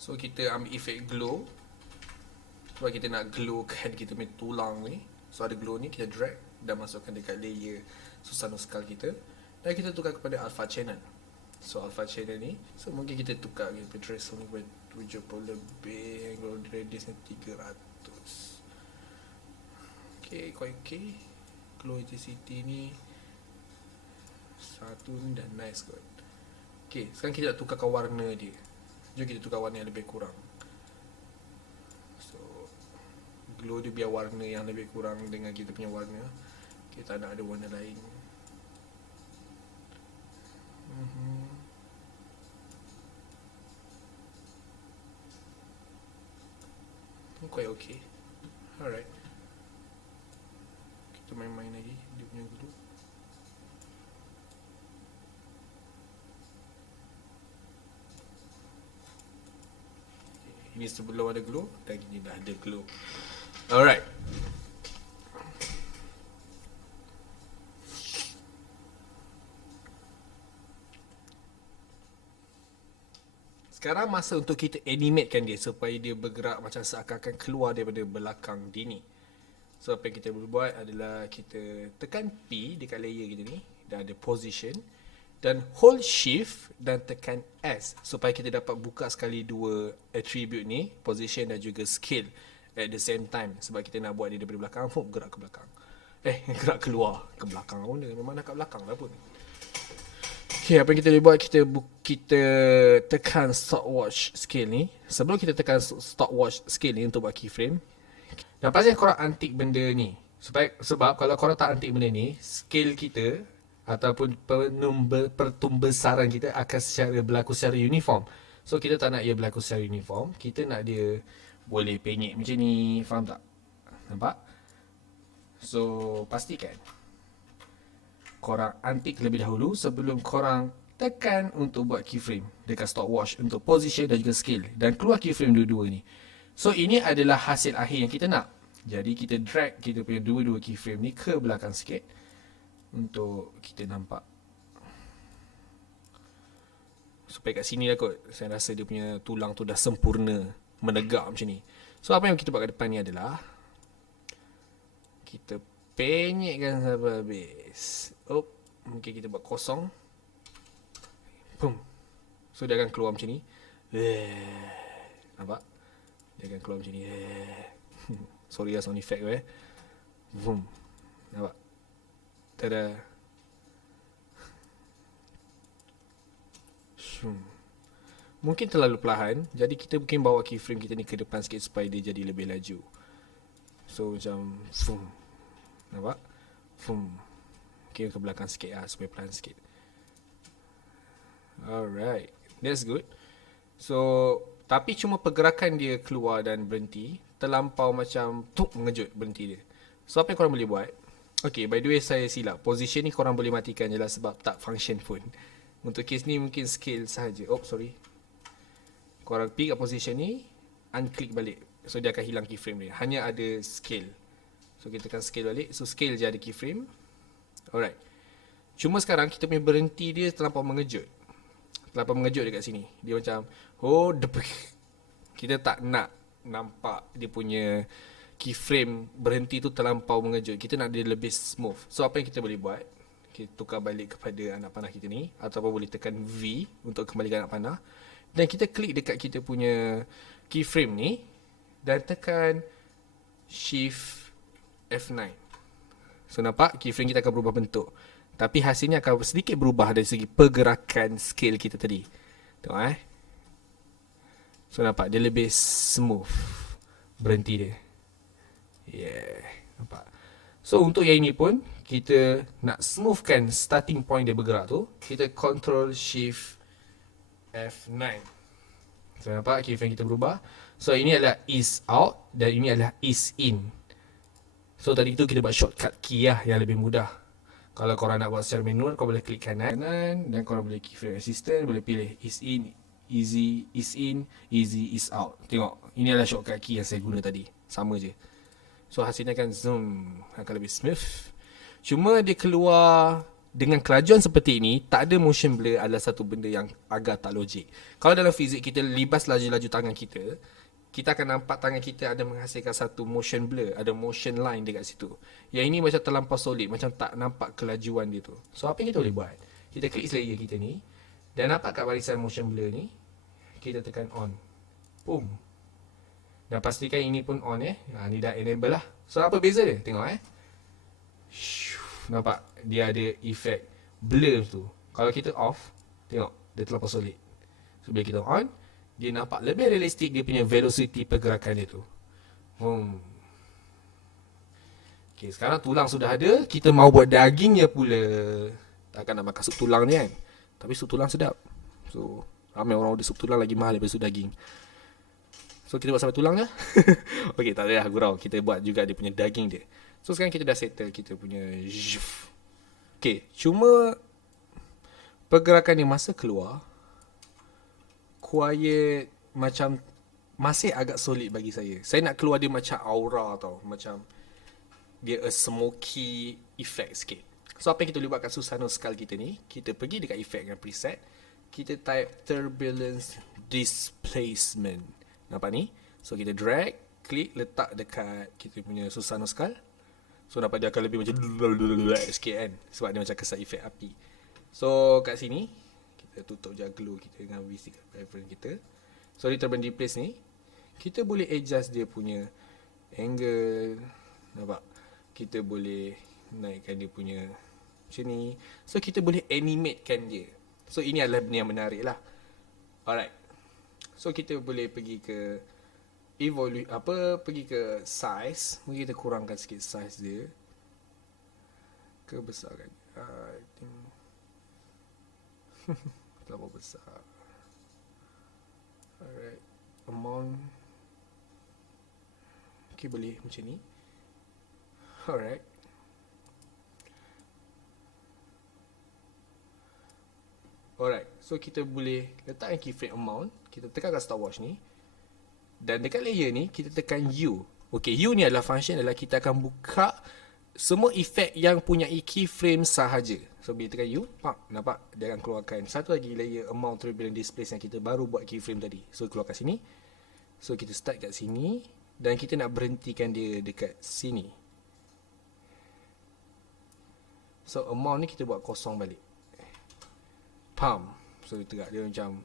So kita ambil efek glow. Sebab kita nak glowkan kita punya tulang ni. So ada glow ni, kita drag dan masukkan dekat layer Susano Skull kita. Dan kita tukar kepada Alpha Channel. So Alpha Channel ni, so mungkin kita tukar kita punya threshold ni kepada 70 lebih. Angle radiusnya 300. Okay, quite okay. Glow intensity ni 1 dan nice kot. Okay, sekarang kita nak tukarkan warna dia. Jom kita tukar warna yang lebih kurang. Glow dia biar warna yang lebih kurang dengan kita punya warna. Kita nak ada warna lain. Quite okay. Alright. Kita main-main lagi dia punya glow. Ini sebelum ada glow dan ini dah ada glow. Alright. Sekarang masa untuk kita animatekan dia supaya dia bergerak macam seakan-akan keluar daripada belakang Dini. So apa yang kita boleh buat adalah kita tekan P dekat layer kita ni. Dah ada position. Dan hold shift dan tekan S supaya kita dapat buka sekali 2 attribute ni. Position dan juga scale. At the same time. Sebab kita nak buat dia daripada belakang, gerak ke belakang. Gerak keluar ke belakang pun dia. Memang nak kat belakang lah pun. Okay, apa yang kita boleh buat, kita tekan stopwatch scale ni. Sebelum kita tekan stopwatch scale ni untuk buat keyframe. Dan pastikan korang antik benda ni. Sebab kalau korang tak antik benda ni, scale kita ataupun pertumbesaran kita akan berlaku secara uniform. So kita tak nak ia berlaku secara uniform. Kita nak dia boleh penyek macam ni. Faham tak? Nampak? So pastikan korang antik terlebih dahulu sebelum korang tekan untuk buat keyframe dekat stopwatch untuk position dan juga scale. Dan keluar keyframe dua-dua ni. So ini adalah hasil akhir yang kita nak. Jadi kita drag kita punya dua-dua keyframe ni ke belakang sikit untuk kita nampak. Supaya kat sini lah kot, saya rasa dia punya tulang tu dah sempurna menegak macam ni. So apa yang kita buat kat depan ni adalah kita penyekkan sampai habis. Mungkin kita buat kosong. Boom. So dia akan keluar macam ni. Nampak? Dia akan keluar macam ni. Sorry lah sound effect tu Boom. Nampak? Tada. Mungkin terlalu perlahan, jadi kita mungkin bawa keyframe kita ni ke depan sikit supaya dia jadi lebih laju. So macam boom. Nampak? Boom. Okay, ke belakang sikit lah supaya perlahan sikit. Alright, that's good. So tapi cuma pergerakan dia keluar dan berhenti terlampau macam mengejut berhenti dia. So apa yang korang boleh buat? Okay, by the way saya silap. Position ni korang boleh matikan je lah sebab tak function pun. Untuk case ni mungkin scale sahaja. Sorry. Korang pick kat position ni, unclick balik. So dia akan hilang keyframe dia. Hanya ada scale. So kita akan scale balik. So scale je ada keyframe. Alright. Cuma sekarang kita punya berhenti dia terlampau mengejut. Terlampau mengejut dekat sini. Dia macam kita tak nak nampak dia punya keyframe berhenti tu terlampau mengejut. Kita nak dia lebih smooth. So apa yang kita boleh buat? Kita tukar balik kepada anak panah kita ni, ataupun boleh tekan V untuk kembalikan anak panah, dan kita klik dekat kita punya keyframe ni dan tekan Shift F9. So nampak keyframe kita akan berubah bentuk, tapi hasilnya akan sedikit berubah dari segi pergerakan scale kita tadi. Tengok So nampak dia lebih smooth berhenti dia. Nampak. So untuk yang ini pun kita nak smoothkan starting point dia bergerak tu, kita Ctrl Shift F9. So nampak keyframe kita berubah. So ini adalah ease out dan ini adalah ease in. So tadi tu kita buat shortcut key lah yang lebih mudah. Kalau korang nak buat secara manual, korang boleh klik kanan dan korang boleh keyframe assistant, boleh pilih ease in, easy, ease in, easy, ease out. Tengok, ini adalah shortcut key yang saya guna tadi. Sama je. So hasilnya akan akan lebih smooth. Cuma dia keluar dengan kelajuan seperti ini, tak ada motion blur adalah satu benda yang agak tak logik. Kalau dalam fizik kita libas laju-laju tangan kita, kita akan nampak tangan kita ada menghasilkan satu motion blur, ada motion line dekat situ. Yang ini macam terlampau solid, macam tak nampak kelajuan dia tu. So apa yang kita boleh buat? Kita klik layer kita ni, dan nampak kat barisan motion blur ni, kita tekan on. Boom. Dan pastikan ini pun on ni dah enable lah. So apa beza dia? Tengok nampak dia ada efek blur tu. Kalau kita off, tengok dia terlampau solid. So bila kita on, dia nampak lebih realistik dia punya velocity pergerakan dia tu. Okay, sekarang tulang sudah ada, kita mau buat dagingnya pula. Takkan nak makan sup tulang ni kan. Tapi sup tulang sedap. So ramai orang order sup tulang lagi mahal daripada sup daging. So kita buat sampai tulang je. Okay, tak payah gurau. Kita buat juga dia punya daging dia. So sekarang kita dah settle kita punya Okay, cuma pergerakan ni masa keluar quiet, macam masih agak solid bagi saya. Saya nak keluar dia macam aura tau, macam dia a smoky effect sikit. So apa yang kita boleh buat kat Susano Skull kita ni, kita pergi dekat effect dengan preset, kita type turbulence displacement. Nampak ni? So kita drag, klik, letak dekat kita punya Susano Skull. So nampak dia akan lebih macam sikit kan, sebab dia macam kesan efek api. So kat sini kita tutup je glue kita dengan V6 reference kita. So di turban displace ni kita boleh adjust dia punya angle. Nampak? Kita boleh naikkan dia punya macam ni. So kita boleh animatekan dia. So ini adalah benda yang menarik lah. Alright. So kita boleh pergi ke pergi ke size. Mungkin kita kurangkan sikit size dia, kebesarkan I think terlalu besar. Alright, amount okay, boleh macam ni. Alright, so kita boleh letakkan keyframe amount. Kita tekan kat stopwatch ni, Dan dekat layer ni kita tekan U. Okay, U ni adalah function adalah kita akan buka semua efek yang punya keyframe sahaja. So bila tekan U, nampak dia akan keluarkan satu lagi layer amount turbulent displace yang kita baru buat keyframe tadi. So keluar kat sini. So kita start kat sini dan kita nak berhentikan dia dekat sini. So amount ni kita buat kosong balik. So dia tegak, dia macam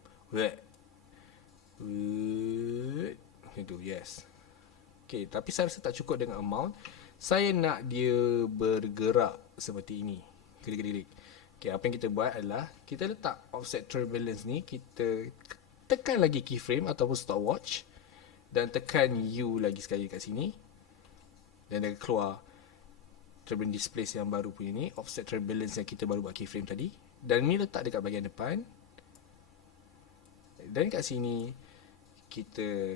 itu, yes. Okay, tapi saya rasa tak cukup dengan amount. Saya nak dia bergerak seperti ini. Gerik-gerik. Okay, apa yang kita buat adalah kita letak offset turbulence ni, kita tekan lagi keyframe ataupun stopwatch dan tekan U lagi sekali kat sini. Dan dia keluar turbulent displace yang baru punya ni, offset turbulence yang kita baru buat keyframe tadi. Dan ni letak dekat bahagian depan. Dan kat sini kita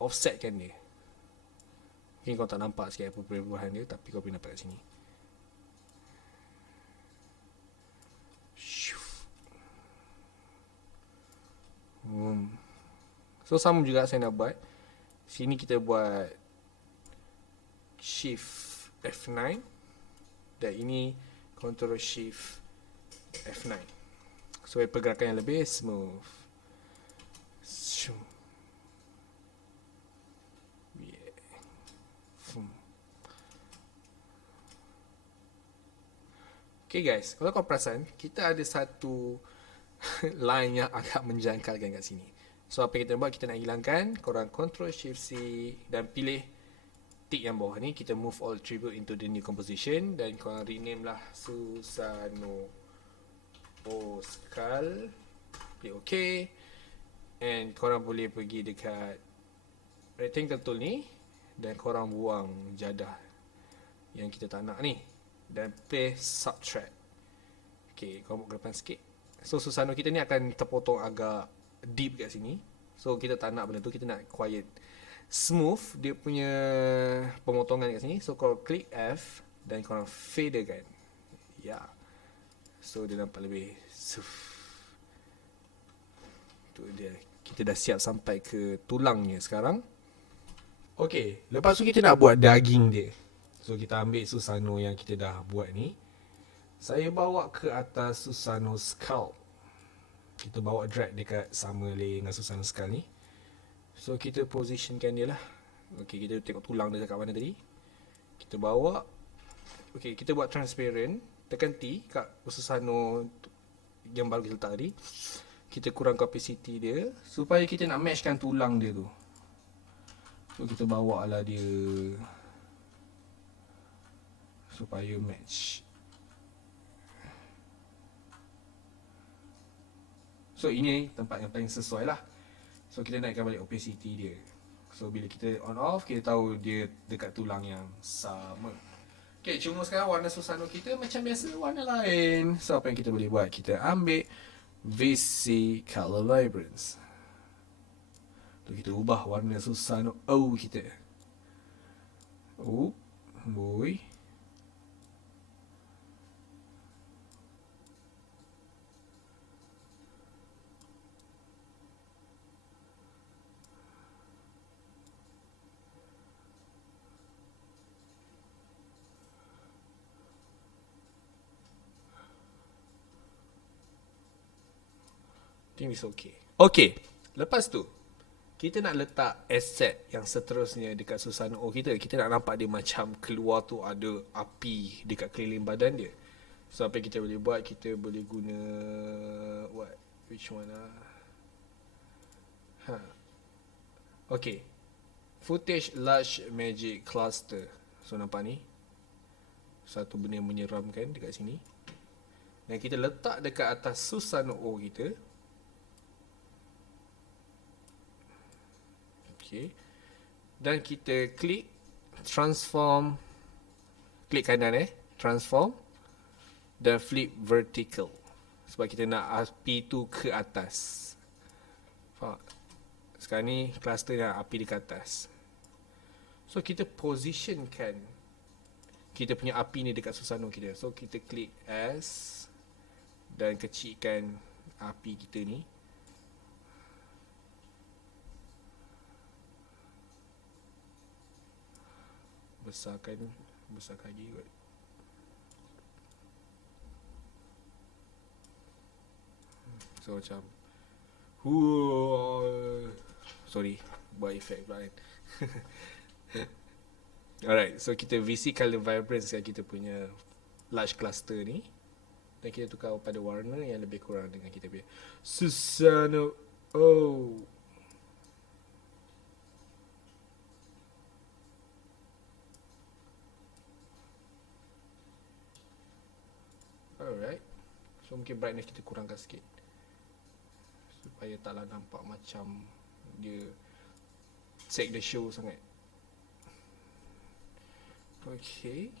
offsetkan dia. Mungkin kau tak nampak sikit apa perubahan dia, tapi kau boleh nampak kat sini. So sama juga saya nak buat. Sini kita buat Shift F9. Dan ini Control Shift F9. Supaya pergerakan yang lebih smooth. Okay guys, kalau kau perasan, kita ada satu line yang agak menjangkalkan kat sini. So apa yang kita buat, kita nak hilangkan. Korang Ctrl Shift C dan pilih tick yang bawah ni. Kita move all attribute into the new composition. Dan korang rename lah Susano Oskal. Pilih OK. And korang boleh pergi dekat rectangle tool ni. Dan korang buang jadah yang kita tak nak ni. Dan play subtract. Okay, kau buat ke depan sikit. So Susano kita ni akan terpotong agak deep kat sini. So kita tak nak benda tu, kita nak quiet. Smooth dia punya pemotongan kat sini. So kau klik F dan korang fade kan. Ya. So dia nampak lebih tu dia. Kita dah siap sampai ke tulangnya sekarang. Okay, lepas tu kita nak buat daging dia. So kita ambil Susano yang kita dah buat ni. Saya bawa ke atas Susano Skull. Kita bawa drag dekat sama layer dengan Susano Skull ni. So kita positionkan dia lah. Okay, kita tengok tulang dia kat mana tadi. Kita bawa. Okay, kita buat transparent. Tekan T kat Susano yang baru kita letak tadi. Kita kurang opacity dia supaya kita nak matchkan tulang dia tu. So kita bawa lah dia supaya match. So ini tempat yang paling sesuai lah. So kita naikkan balik opacity dia. So bila kita on off, kita tahu dia dekat tulang yang sama. Okay, cuma sekarang warna Susano kita macam biasa, warna lain. So apa yang kita boleh buat, kita ambil VC Color Vibrance. So kita ubah warna Susano O kita. Oh boy. I think it's okay. Okay, lepas tu kita nak letak asset yang seterusnya dekat Susano O kita. Kita nak nampak dia macam keluar tu ada api dekat keliling badan dia. So apa yang kita boleh buat, kita boleh guna which one Okay, Footage Large Magic Cluster. So nampak ni satu benda yang menyeramkan dekat sini. Dan kita letak dekat atas Susano O kita. Okay. Dan kita klik transform, klik kanan transform dan flip vertical sebab kita nak api tu ke atas. Faham? Sekarang ni cluster yang api dekat atas. So kita positionkan kita punya api ni dekat Susano kita. So kita klik S dan kecilkan api kita ni. besarkan lagi kot. So macam sorry, buat efek pula kan. Alright, so kita VC color vibrance kan kita punya large cluster ni, dan kita tukar pada warna yang lebih kurang dengan kita punya Susano. Oh, alright. So mungkin brightness kita kurangkan sikit supaya taklah nampak macam dia take the show sangat. Okay.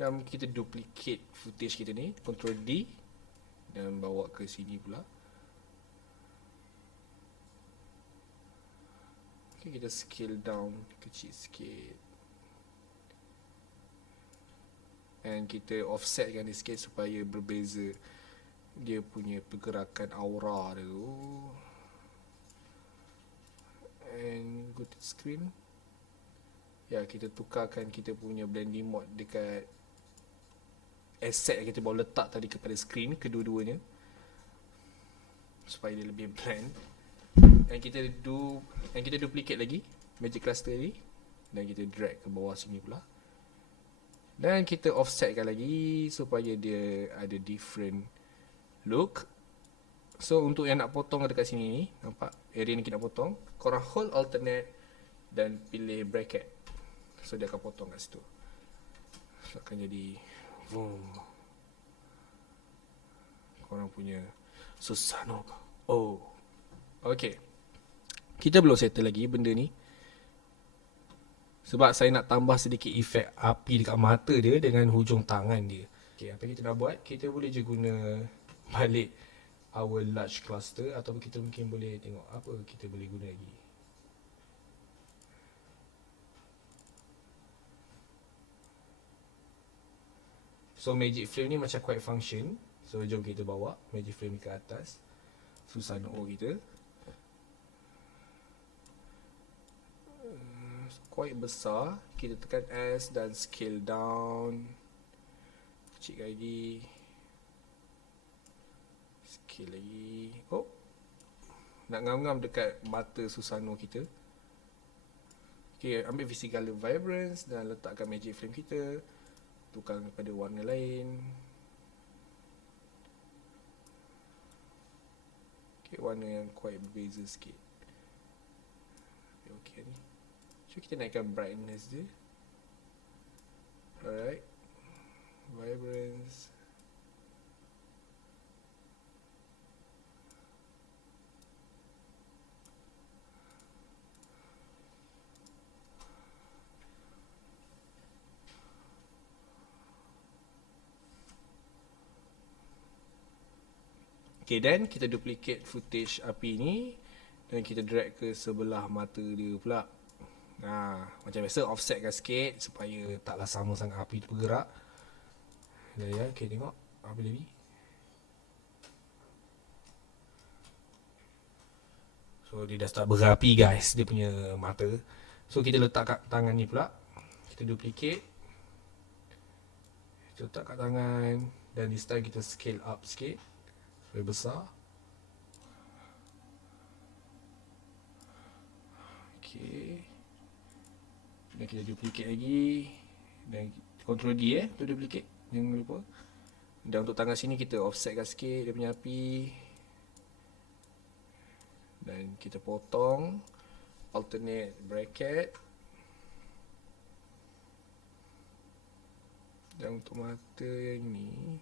Dan kita duplicate footage kita ni, Ctrl D, dan bawa ke sini pula. Okay, kita scale down kecil sikit. And kita offsetkan dia sikit supaya berbeza dia punya pergerakan aura dia tu. And go to screen. Ya, kita tukarkan kita punya blending mode dekat asset yang kita bawa letak tadi kepada screen, kedua-duanya, supaya dia lebih blend. Dan kita duplicate lagi magic cluster ni, dan kita drag ke bawah sini pula. Dan kita offsetkan lagi supaya dia ada different look. So untuk yang nak potong dekat sini ni, nampak area ni kita nak potong, korang hold alternate dan pilih bracket. So dia akan potong kat situ. So akan jadi korang punya Susano. Oh, okay. Kita belum settle lagi benda ni, sebab saya nak tambah sedikit efek api dekat mata dia dengan hujung tangan dia. Okay, apa kita nak buat, kita boleh je guna balik our large cluster, atau kita mungkin boleh tengok apa kita boleh guna lagi. So magic flame ni macam quiet function. So jom kita bawa magic flame ni ke atas Susano kita. Quite besar. Kita tekan S dan scale down. Kecil lagi. Scale lagi. Oh, nak ngam-ngam dekat mata Susano kita. Okay, ambil VC color vibrance dan letakkan magic flame kita. Tukar kepada warna lain. Okay, warna yang quite berbeza sikit. Okay ni. So kita naikkan brightness dia. Alright. Vibrance. Okay, then kita duplicate footage api ni dan kita drag ke sebelah mata dia pula. Macam biasa offsetkan sikit supaya taklah sama sangat api tu bergerak. Ya, okay, tengok apa jadi. So dia dah start berapi guys, dia punya mata. So kita letak kat tangan ni pula. Kita duplicate. Kita letak kat tangan, dan this time kita scale up sikit supaya besar. Okay. Dan kita duplicate lagi. Dan Ctrl D untuk duplicate, jangan lupa. Dan untuk tangan sini kita offsetkan sikit dia punya api. Dan kita potong. Alternate bracket. Dan untuk mata yang ni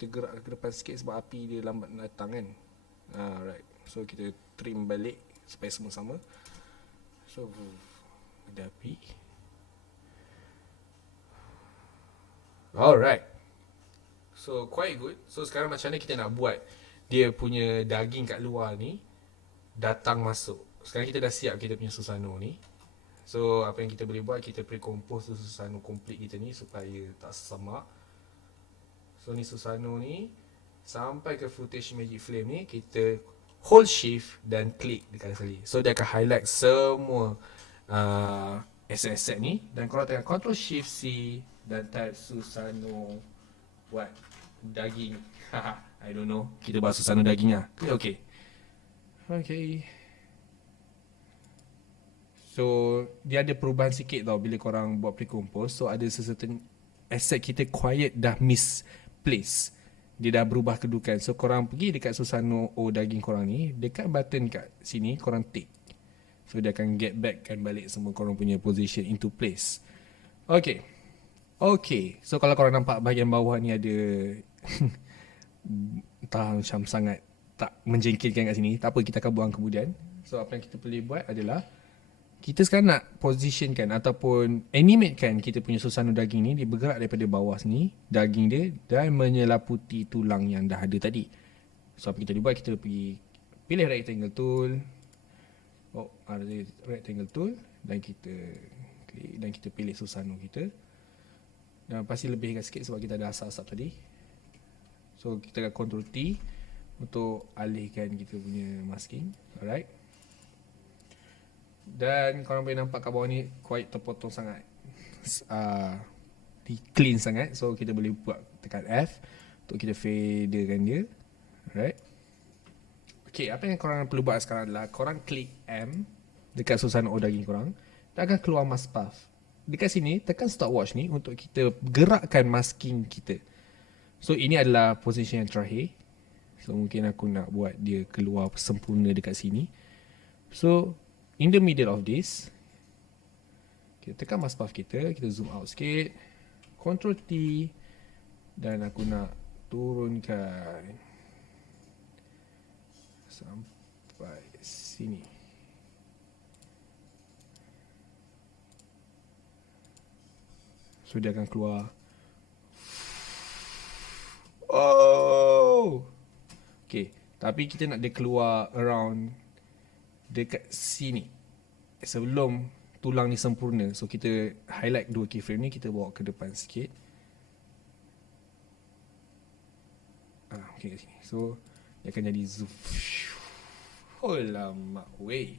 kita gerak ke depan sikit sebab api dia lambat datang kan. Alright. So kita trim balik supaya semua sama. So ada api. Alright. So quite good. So sekarang macam mana kita nak buat dia punya daging kat luar ni datang masuk. Sekarang kita dah siap kita punya Susano ni. So apa yang kita boleh buat, kita pre-compose Susano complete kita ni supaya tak semak. So ni Susano ni, sampai ke footage magic flame ni, kita hold shift dan klik dekat sekali. So dia akan highlight semua asset ni, dan korang tekan Ctrl Shift C dan type Susano buat daging. I don't know, kita buat Susano daging lah. Okay. So dia ada perubahan sikit tau bila korang buat pre-compose. So ada certain asset kita quiet dah misplace, dia dah berubah kedudukan. So korang pergi dekat Susano daging korang ni, dekat button kat sini korang tick. So dia akan get back kan balik semua korang punya position into place. Okay. So kalau korang nampak bahagian bawah ni ada entah macam sangat tak menjengkelkan kat sini, tak apa, kita akan buang kemudian. So apa yang kita boleh buat adalah kita sekarang nak positionkan ataupun animatekan kita punya Susano daging ni. Dia bergerak daripada bawah sini, daging dia, dan menyelaputi tulang yang dah ada tadi. So apa kita buat, kita pergi pilih rectangle tool. Ada rectangle tool, dan kita klik dan kita pilih Susano kita. Dan pasti lebihkan sikit sebab kita ada asap-asap tadi. So kita akan Ctrl T untuk alihkan kita punya masking. Alright. Dan korang boleh nampak kat bawah ni quite terpotong sangat, clean sangat. So kita boleh buat tekan F untuk kita faderkan dia. Alright. Okay, apa yang korang perlu buat sekarang adalah korang klik M dekat Susano daging korang, dan akan keluar mask path. Dekat sini tekan stopwatch ni untuk kita gerakkan masking kita. So ini adalah position yang terakhir. So mungkin aku nak buat dia keluar sempurna dekat sini. So in the middle of this, kita tekan mask path kita zoom out sikit, Ctrl T, dan aku nak turunkan sampai sini. So dia akan keluar. Okay, tapi kita nak dia keluar around dekat sini sebelum tulang ni sempurna. So kita highlight dua keyframe ni, kita bawa ke depan sikit. Okay, kat sini. So dia akan jadi zoom. Alamak weh.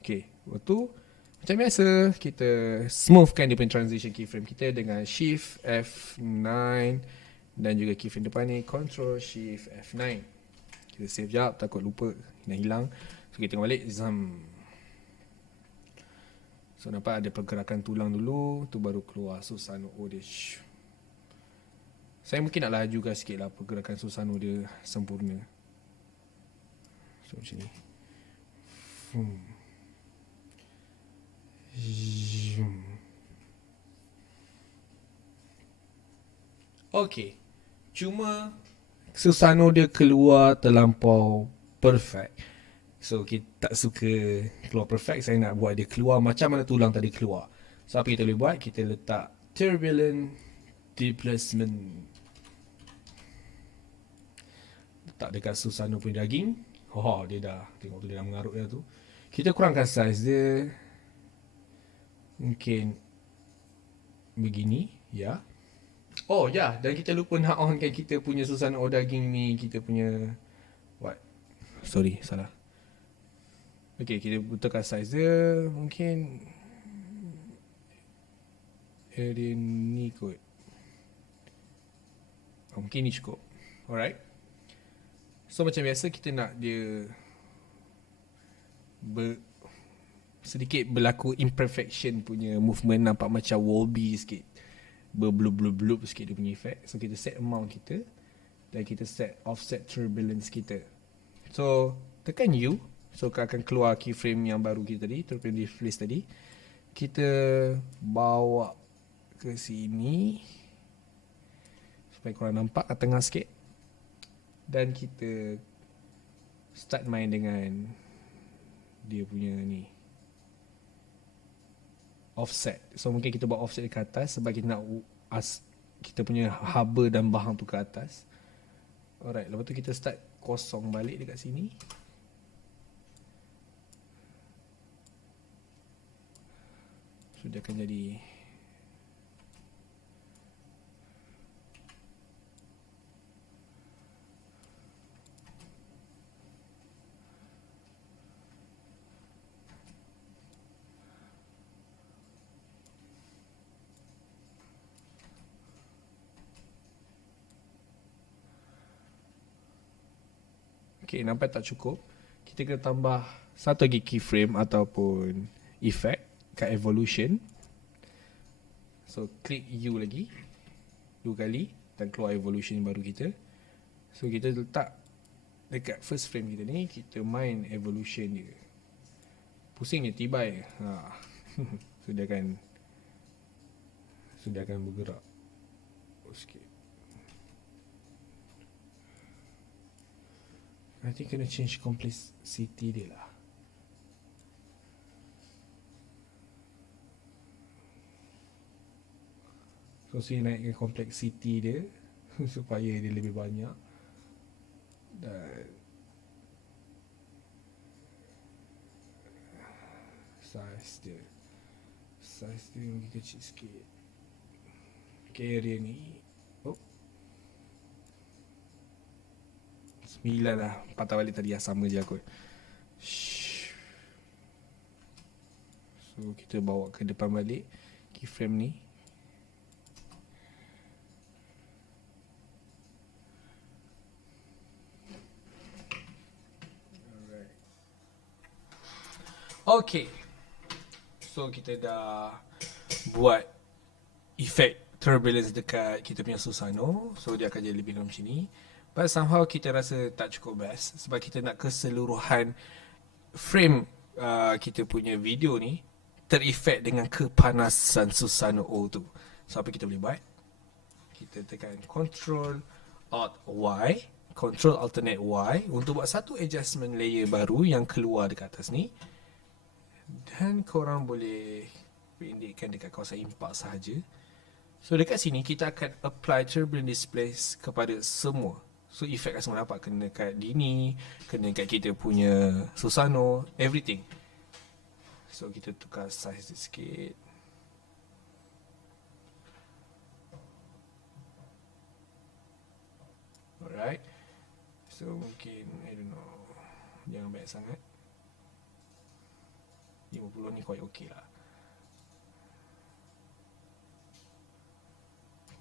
Okay, waktu macam biasa kita smoothkan dia punya transition keyframe kita dengan Shift F9, dan juga keyframe depan ni Ctrl Shift F9. Kita save jap, takut lupa dah hilang. So kita tengok balik, zam. So nampak ada pergerakan tulang dulu, tu baru keluar Susano dia. Saya mungkin nak lajukan sikit lah pergerakan Susano dia sempurna. So macam ni. Okay, cuma Susano dia keluar terlampau perfect. So kita tak suka keluar perfect, saya nak buat dia keluar macam mana tulang tadi keluar. So apa kita boleh buat, kita letak turbulent displacement, letak dekat Susano punya daging. Dia dah, tengok tu dia dah mengarut dah tu. Kita kurangkan size dia, mungkin begini, ya. Dan kita lupa nak onkan kita punya Susano daging ni, kita punya salah. Okay, kita betulkan size dia, mungkin area ni kot. Mungkin ni cukup. Alright. So macam biasa kita nak dia sedikit berlaku imperfection punya movement, nampak macam wobbly sikit, berblub-blub sikit dia punya effect. So kita set amount kita, dan kita set offset turbulence kita. So tekan U, so akan keluar keyframe yang baru kita tadi, turbulent displace tadi. Kita bawa ke sini supaya korang nampak kat tengah sikit, dan kita start main dengan dia punya ni offset. So mungkin kita buat offset ke atas sebab kita nak kita punya haba dan bahang tu ke atas. Alright, lepas tu kita start kosong balik dekat sini. So dia akan jadi Okay, nampak tak cukup. Kita kena tambah satu lagi keyframe ataupun effect kat evolution. So klik U lagi 2 kali dan keluar evolution baru kita. So kita letak dekat first frame kita ni, kita main evolution dia. Pusing dia tibai. So dia akan bergerak sikit. Nanti kena change complexity dia lah. So saya naikkan complexity dia supaya dia lebih banyak. Dan size dia lagi kecil sikit. Okay, area ni 9 lah. Patah balik tadi yang sama je kot. So kita bawa ke depan balik keyframe ni. Alright. Okay, so kita dah buat efek turbulence dekat kita punya Susano. So dia akan jadi lebih macam ni. But somehow kita rasa tak cukup best sebab kita nak keseluruhan frame kita punya video ni terefek dengan kepanasan Susano O tu. So apa kita boleh buat? Kita tekan Ctrl Alt Y, Ctrl Alternate Y untuk buat satu adjustment layer baru yang keluar dekat atas ni. Dan korang boleh pendekkan dekat kawasan impak sahaja. So dekat sini kita akan apply turbulent displace kepada semua. So efek akan semua dapat kena kat Dini, kena kat kita punya Susano, everything. So kita tukar size dia sikit. Alright. So mungkin I don't know, jangan banyak sangat. 50 ni quite okay lah.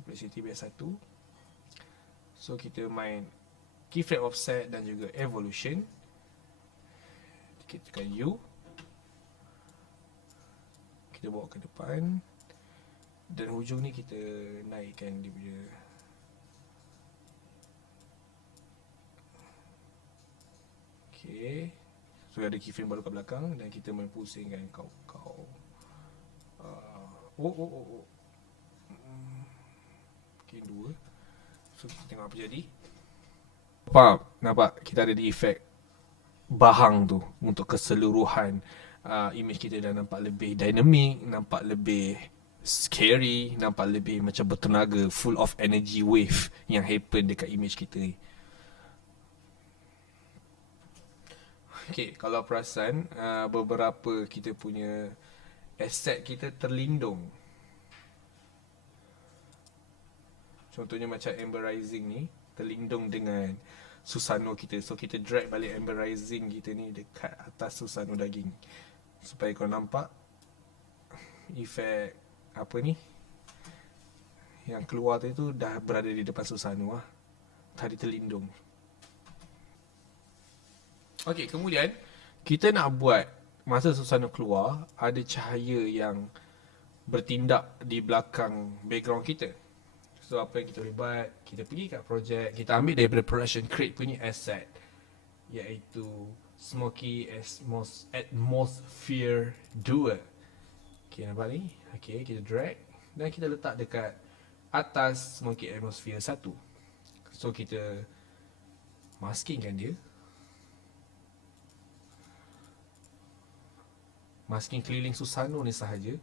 Complexity biasa 1. So kita main keyframe offset dan juga evolution. Kita tekan U. Kita bawa ke depan. Dan hujung ni kita naikkan dia punya. Okay. So ada keyframe baru kat belakang dan kita main pusingkan kau. Okay, 2. So kita tengok apa jadi. Nampak kita ada di efek bahang tu untuk keseluruhan image kita dah nampak lebih dynamic, nampak lebih scary, nampak lebih macam bertenaga, full of energy wave yang happen dekat image kita ni. Okay, kalau perasan beberapa kita punya asset kita terlindung. Contohnya macam Amber Rising ni terlindung dengan Susano kita. So kita drag balik Amber Rising kita ni dekat atas Susano daging supaya kau nampak efek apa ni yang keluar tadi tu dah berada di depan Susano lah. Tadi terlindung. Okay, kemudian kita nak buat masa Susano keluar ada cahaya yang bertindak di belakang background kita. So apa yang kita boleh buat, kita pergi kat project, kita ambil daripada production crate punya asset, iaitu Smoky Atmosphere 2. Okay, nampak ni? Okay, kita drag dan kita letak dekat atas Smoky Atmosphere 1. So kita maskingkan dia. Masking keliling Susano ni sahaja.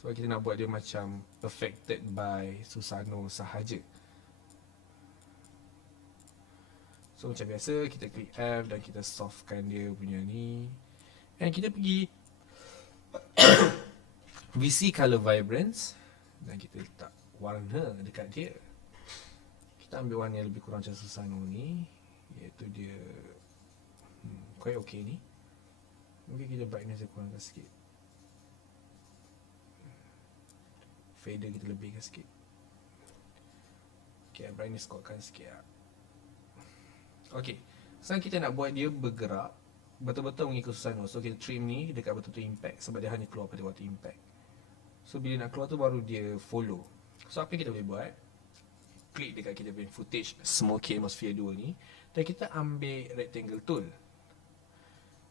Sebab kita nak buat dia macam affected by Susano sahaja. So macam biasa kita klik F dan kita softkan dia punya ni. And kita pergi VC Color Vibrance dan kita letak warna dekat dia. Kita ambil warna yang lebih kurang macam Susano ni, iaitu dia quite okay ni. Mungkin kita brightness dia kurangkan sikit, fader kita lebihkan sikit. Okay, brightness kuatkan sikit lah. Okay, Sekarang kita nak buat dia bergerak betul-betul mengikut susanoo. So kita trim ni dekat betul-betul impact, sebab dia hanya keluar pada waktu impact. So bila nak keluar tu baru dia follow. So apa yang kita boleh buat, klik dekat kita punya footage Smoky Atmosphere 2 ni, dan kita ambil rectangle tool,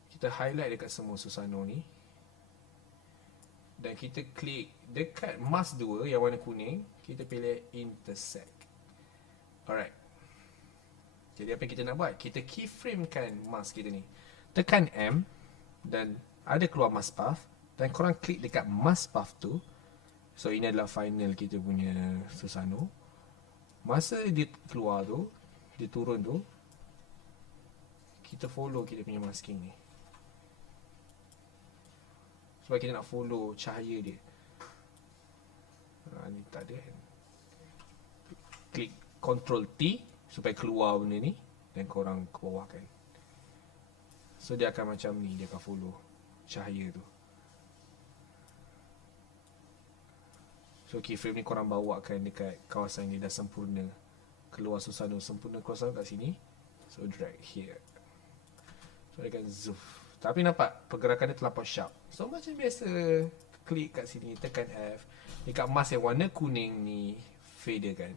kita highlight dekat semua susanoo ni, dan kita klik dekat mask 2 yang warna kuning, kita pilih intersect. Alright, jadi apa yang kita nak buat, kita keyframekan mask kita ni. Tekan M dan ada keluar mask path, dan korang klik dekat mask path tu. So ini adalah final kita punya susanoo. Masa dia keluar tu, dia turun tu, kita follow kita punya masking ni, sebab kita nak follow cahaya dia. Ni tak ada kan. Klik Ctrl T supaya keluar benda ni, dan korang ke bawah kan. So dia akan macam ni, dia akan follow cahaya tu. So keyframe ni korang bawakan dekat kawasan ni dah sempurna. Keluar susanoo sempurna, keluar susanoo kat sini. So drag here. So dia akan zoom. Tapi nampak pergerakan dia terlampau sharp. So macam biasa, klik kat sini, tekan F. Dekat mask yang warna kuning ni, fader kan.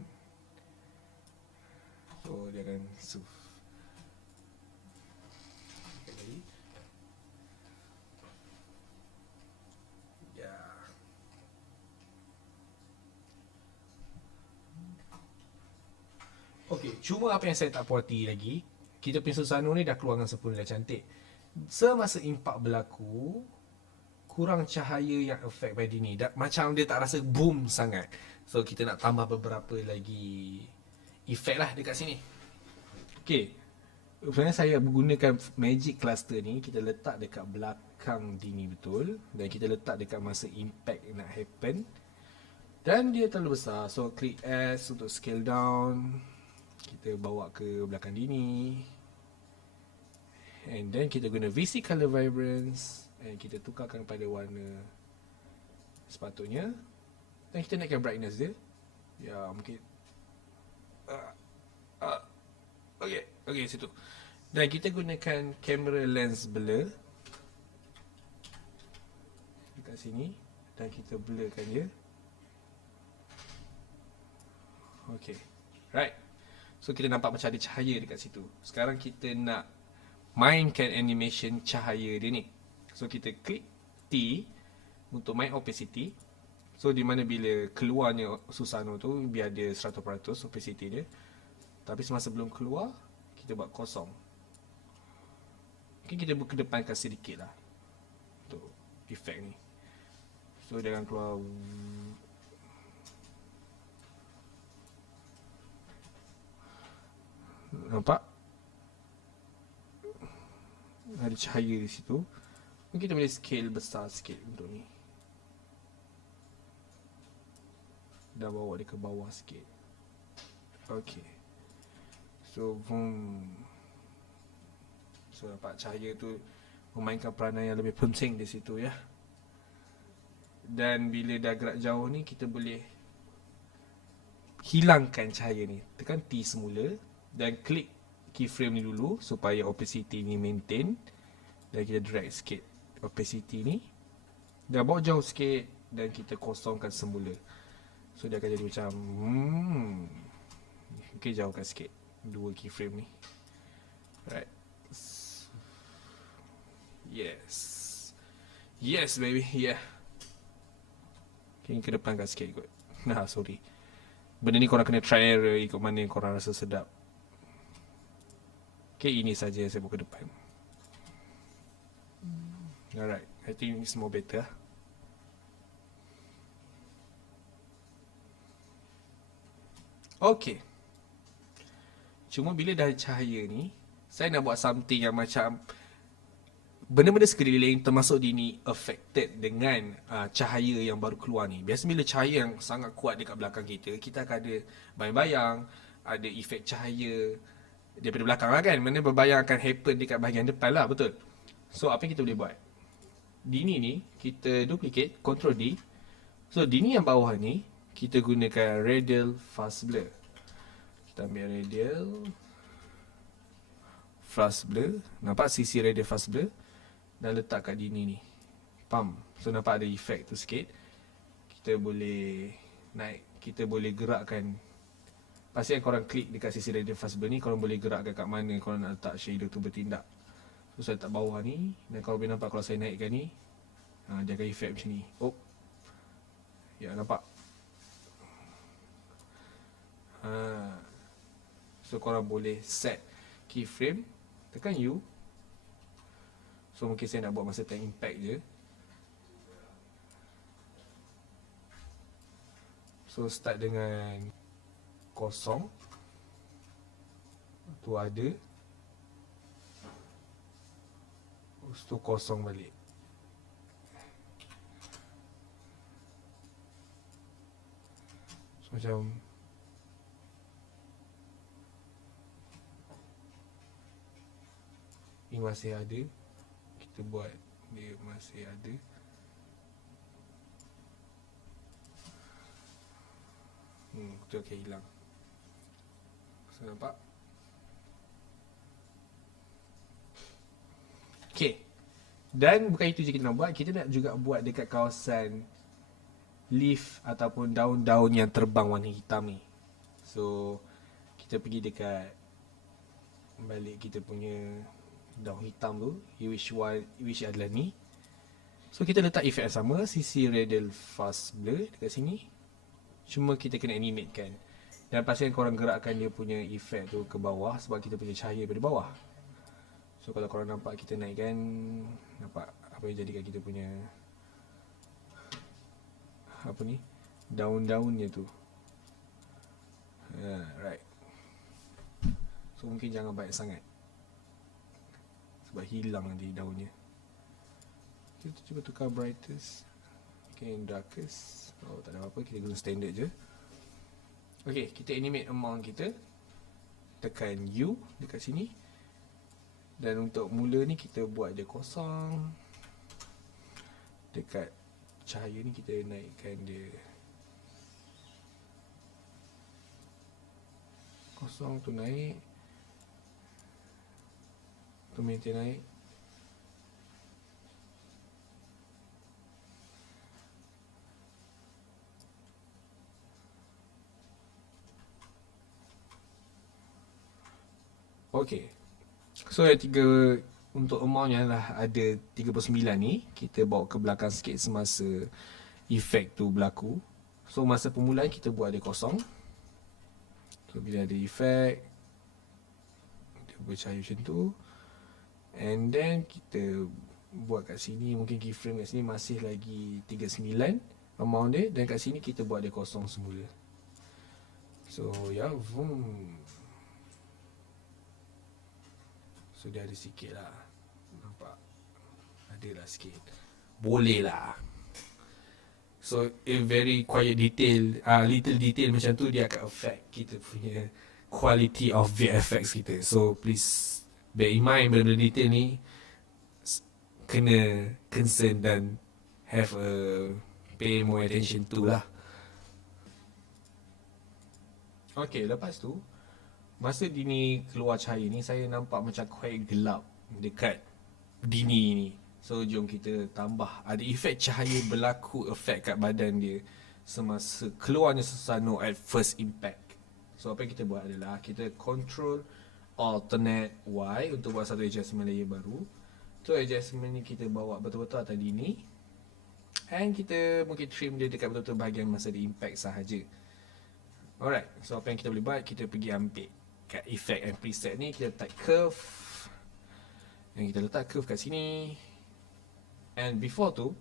So dia akan zoom. Okey, cuma apa yang saya tak puas hati lagi, kita punya susanoo ni dah keluar dengan sempurna, dah cantik. Semasa impak berlaku, kurang cahaya yang efek pada ni. Macam dia tak rasa boom sangat. So kita nak tambah beberapa lagi efek lah dekat sini. Okey, sebenarnya saya menggunakan magic cluster ni, kita letak dekat belakang Dini betul, dan kita letak dekat masa impact nak happen. Dan dia terlalu besar, so klik S untuk scale down. Kita bawa ke belakang Dini, and then kita guna VC Color Vibrance, and kita tukarkan pada warna sepatutnya, dan kita naikkan brightness dia. Ya, mungkin okay, situ. Dan kita gunakan camera lens blur dekat sini, dan kita blurkan dia. Okay, right. So kita nampak macam ada cahaya dekat situ. Sekarang kita nak mainkan animation cahaya dia ni. So kita klik T untuk main opacity. So di mana bila keluarnya susanoo tu, biar dia 100% opacity dia. Tapi semasa belum keluar, kita buat kosong. Mungkin kita berkedepankan sedikit lah untuk efek ni. So dia akan keluar. Nampak? Ada cahaya di situ. Mungkin kita boleh scale besar sikit untuk ni. Dah bawa dia ke bawah sikit. Okay. So, So nampak cahaya tu memainkan peranan yang lebih penting di situ ya. Dan bila dah gerak jauh ni, kita boleh hilangkan cahaya ni. Tekan T semula dan klik keyframe ni dulu supaya opacity ni maintain. Dan kita drag sikit opacity ni, dah bawa jauh sikit, dan kita kosongkan semula. So dia akan jadi macam okay, jauhkan sikit dua keyframe ni. Right. Yes baby, yeah. Okay, kedepankan sikit kot. Nah, sorry. Benda ni korang kena try error, ikut mana yang korang rasa sedap. Okay, ini saja saya buka depan. Alright, I think it's more better. Okay. Cuma bila dah cahaya ni, saya nak buat something yang macam benda-benda sekeliling termasuk Dini affected dengan cahaya yang baru keluar ni. Biasa bila cahaya yang sangat kuat dekat belakang kita, kita akan ada bayang-bayang, ada efek cahaya daripada belakang lah kan. Mana berbayang akan happen dekat bahagian depan lah, betul? So apa yang kita boleh buat? Dini ni kita duplicate, Ctrl D. So Dini yang bawah ni kita gunakan radial fast blur. Kita ambil radial fast blur. Nampak CC radial fast blur. Dan letak kat dini ni. Faham? So nampak ada efek tu sikit. Kita boleh naik, kita boleh gerakkan. Pastikan korang klik dekat CC radial fast blur ni, korang boleh gerakkan kat mana korang nak letak shadow tu bertindak. So saya letak bawah ni. Dan korang boleh nampak kalau saya naikkan ni, dia akan efek macam ni. Oh, ya, nampak? So korang boleh set keyframe, tekan U. So mungkin saya nak buat masa time impact je. So start dengan kosong. Tu ada. Lepas tu kosong balik. So macam ni masih ada. Kita buat dia masih ada. Tu akan hilang. So nampak? Okay. Dan bukan itu je kita nak buat. Kita nak juga buat dekat kawasan leaf ataupun daun-daun yang terbang warna hitam ni. So kita pergi dekat balik kita punya daun hitam tu, which adalah ni. So kita letak efek yang sama, CC radial fast blur dekat sini. Cuma kita kena animate kan. Dan pastikan korang gerakkan dia punya efek tu ke bawah, sebab kita punya cahaya dari bawah. So kalau korang nampak kita naikkan, nampak apa yang jadikan kita punya apa ni, daun-daunnya tu. Right. So mungkin jangan banyak sangat, sebab hilang nanti daunnya. Kita cuba tukar brightest. Okay, darkest. Oh, tak ada apa-apa, kita guna standard je. Okay, kita animate amount kita. Tekan U dekat sini. Dan untuk mula ni kita buat dia kosong. Dekat cahaya ni kita naikkan dia kosong tu naik. Tu maintain naik. Okay. So yang tiga, untuk amount yang lah ada 39 ni, kita bawa ke belakang sikit semasa efek tu berlaku. So masa permulaan kita buat dia kosong. So bila ada efek, dia bercahaya macam tu. And then kita buat kat sini, mungkin keyframe kat sini masih lagi 39 amount dia. Dan kat sini kita buat dia kosong semula. So ya, boom. So dia ada sikit lah. Nampak? Ada lah sikit. Boleh lah. So a very quiet detail, little detail macam tu, dia akan affect kita punya quality of VFX kita. So please bear in mind, benda-benda detail ni kena concern dan have a pay more attention to lah. Okay, lepas tu masa dini keluar cahaya ni, saya nampak macam quite gelap dekat dini ni. So jom kita tambah, ada efek cahaya berlaku, efek kat badan dia semasa keluarnya Susano at first impact. So apa yang kita buat adalah kita control alternate Y untuk buat satu adjustment layer baru. So adjustment ni kita bawa betul-betul atas dini. And kita mungkin trim dia dekat betul-betul bahagian masa dia impact sahaja. Alright, so apa yang kita boleh buat, kita pergi ambil kat effect and preset ni, kita letak curve. Dan kita letak curve kat sini. And before tu,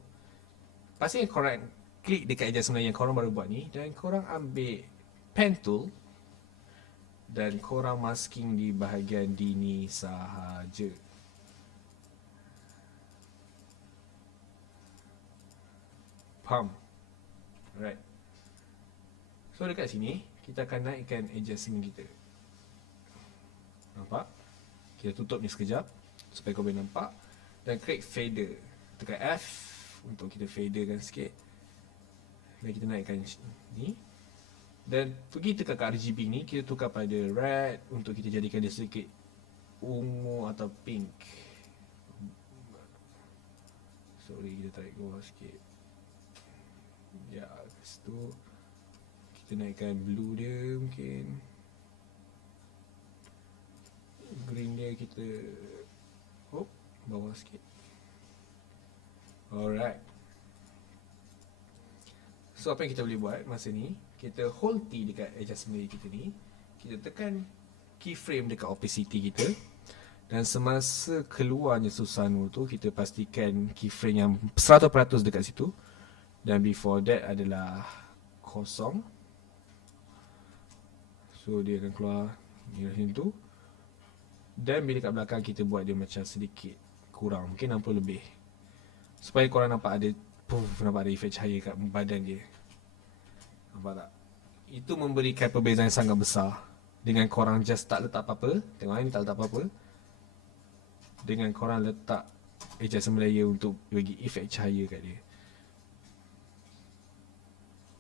pastikan korang klik dekat adjustment yang korang baru buat ni. Dan korang ambil pen tool. Dan korang masking di bahagian dini sahaja. Faham? Alright. So dekat sini, kita akan naikkan adjustment kita. Nampak? Kita tutup ni sekejap supaya kau boleh nampak. Dan klik fader. Tekan F untuk kita faderkan sikit. Dan kita naikkan ni. Dan pergi tekan ke RGB ni, kita tukar pada red untuk kita jadikan dia sedikit ungu atau pink. Sorry, kita tarik ke bawah sikit. Ya, kat situ. Kita naikkan blue dia mungkin. Green dia kita bawah sikit. Alright. So apa yang kita boleh buat masa ni, kita hold T dekat adjustment kita ni. Kita tekan keyframe dekat opacity kita. Dan semasa keluarnya Susano tu, kita pastikan keyframe yang 100% dekat situ. Dan before that adalah kosong. So dia akan keluar macam tu. Dan bila kat belakang kita buat dia macam sedikit kurang, mungkin 60 lebih, supaya korang nampak ada nampak ada efek cahaya kat badan dia. Nampak tak? Itu memberikan perbezaan yang sangat besar. Dengan korang just tak letak apa-apa. Tengok ni tak letak apa-apa. Dengan korang letak adjustment layer untuk bagi efek cahaya kat dia.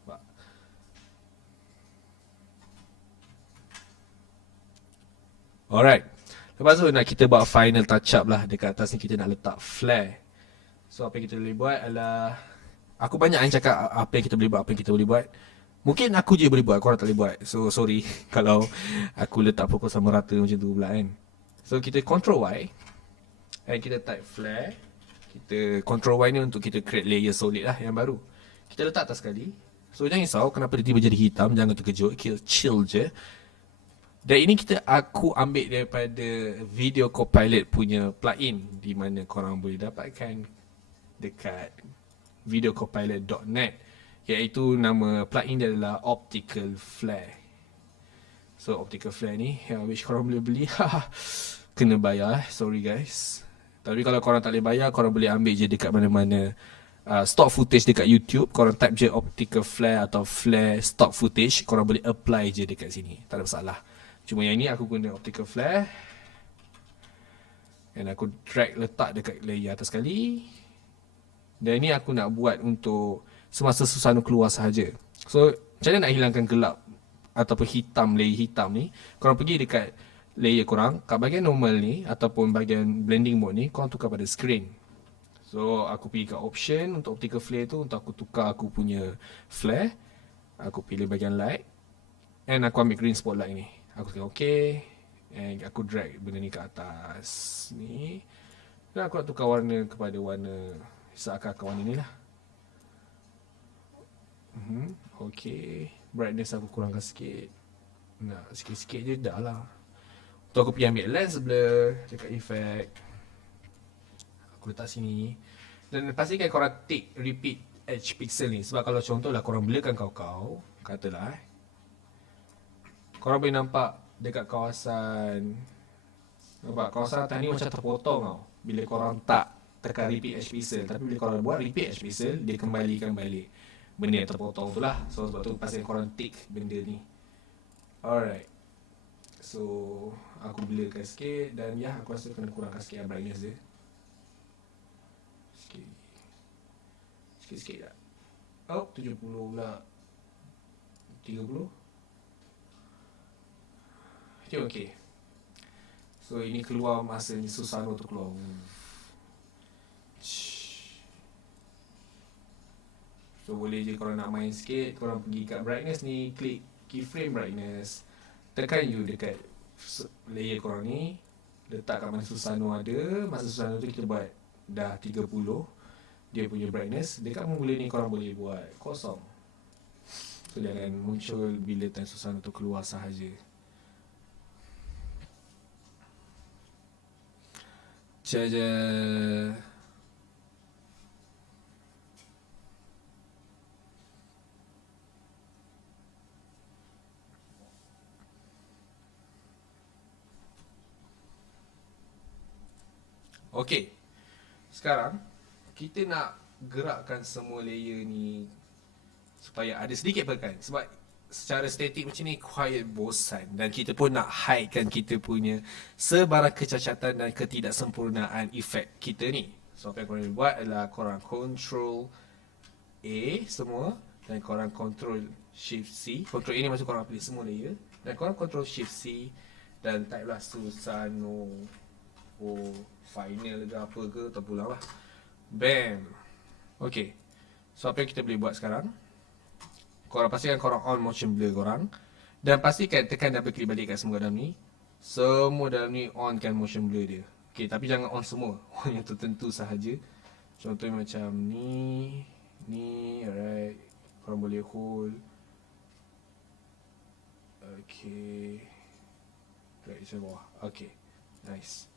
Nampak? Alright. Lepas tu nak kita buat final touch up lah. Dekat atas ni kita nak letak flare. So apa yang kita boleh buat adalah, aku banyak yang cakap apa yang kita boleh buat, apa yang kita boleh buat. Mungkin aku je boleh buat, korang tak boleh buat. So sorry kalau aku letak fokus sama rata macam tu pula kan. So kita control Y and kita type flare. Kita control Y ni untuk kita create layer solid lah yang baru. Kita letak atas sekali. So jangan risau kenapa dia tiba jadi hitam, jangan terkejut, chill je. Dan ini aku ambil daripada Video Copilot punya plugin, di mana korang boleh dapatkan dekat videocopilot.net, iaitu nama plugin dia adalah Optical Flare. So Optical Flare ni yang wish korang boleh beli. Kena bayar, sorry guys. Tapi kalau korang tak boleh bayar, korang boleh ambil je dekat mana-mana stock footage dekat YouTube. Korang type je Optical Flare atau Flare stock footage, korang boleh apply je dekat sini, tak ada masalah. Cuma yang ni aku guna Optical Flare, dan aku drag letak dekat layer atas sekali. Dan ni aku nak buat untuk semasa Susano keluar sahaja. So macam mana nak hilangkan gelap ataupun hitam, layer hitam ni? Korang pergi dekat layer korang, kat bahagian normal ni ataupun bahagian blending mode ni, korang tukar pada screen. So aku pergi kat option untuk Optical Flare tu, untuk aku tukar aku punya flare. Aku pilih bahagian light, and aku ambil green spotlight ni. Aku tekan OK, and aku drag benda ni ke atas ni. Dan aku nak tukar warna kepada warna seakan-akan warna ni lah. OK, brightness aku kurangkan sikit. Nah, sikit-sikit je dah lah. Tu aku pergi ambil lens blur dekat effect. Aku letak sini. Dan pastikan korang tick repeat edge pixel ni. Sebab kalau contohlah korang blurkan kau-kau, katalah korang boleh nampak dekat kawasan, nampak kawasan atas ni macam terpotong tau bila korang tak tekan repeat edge pixel. Tapi bila korang buat repeat edge pixel, dia kembalikan balik benda yang terpotong tu lah. So sebab tu pastikan korang tick benda ni. Alright. So aku blurkan sikit. Dan ya, aku rasa kena kurangkan sikit brightness dia. Sikit-sikit tak? Oh, 70 pula. 30. Okay. So ini keluar masa ni Susano tu keluar. So boleh je korang nak main sikit, korang pergi kat brightness ni, klik keyframe brightness, tekan U dekat layer korang ni, letak kat mana Susano ada. Masa Susano tu kita buat dah 30 dia punya brightness. Dekat mula ni korang boleh buat kosong. So dia akan muncul bila time Susano tu keluar sahaja. Caja. Okey. Sekarang kita nak gerakkan semua layer ni supaya ada sedikit pekan. Sebab secara statik macam ni quiet bosan. Dan kita pun nak hidekan kita punya sebarang kecacatan dan ketidaksempurnaan efek kita ni. So apa yang korang buat adalah korang control A semua, dan korang control shift C. Control A ni maksud korang pilih semua layer, dan korang control shift C, Dan type lah Susano final ke apa ke, terpulang lah. Bam. Okay, so apa yang kita boleh buat sekarang, korang pastikan korang on motion blur korang. Dan pastikan tekan double klik balik kat semua dalam ni. Semua dalam ni on kan motion blur dia. Okay, tapi jangan on semua. On yang tertentu sahaja. Contohnya macam ni. Ni, alright. Korang boleh hold. Okay. Drag di bawah. Okay, nice.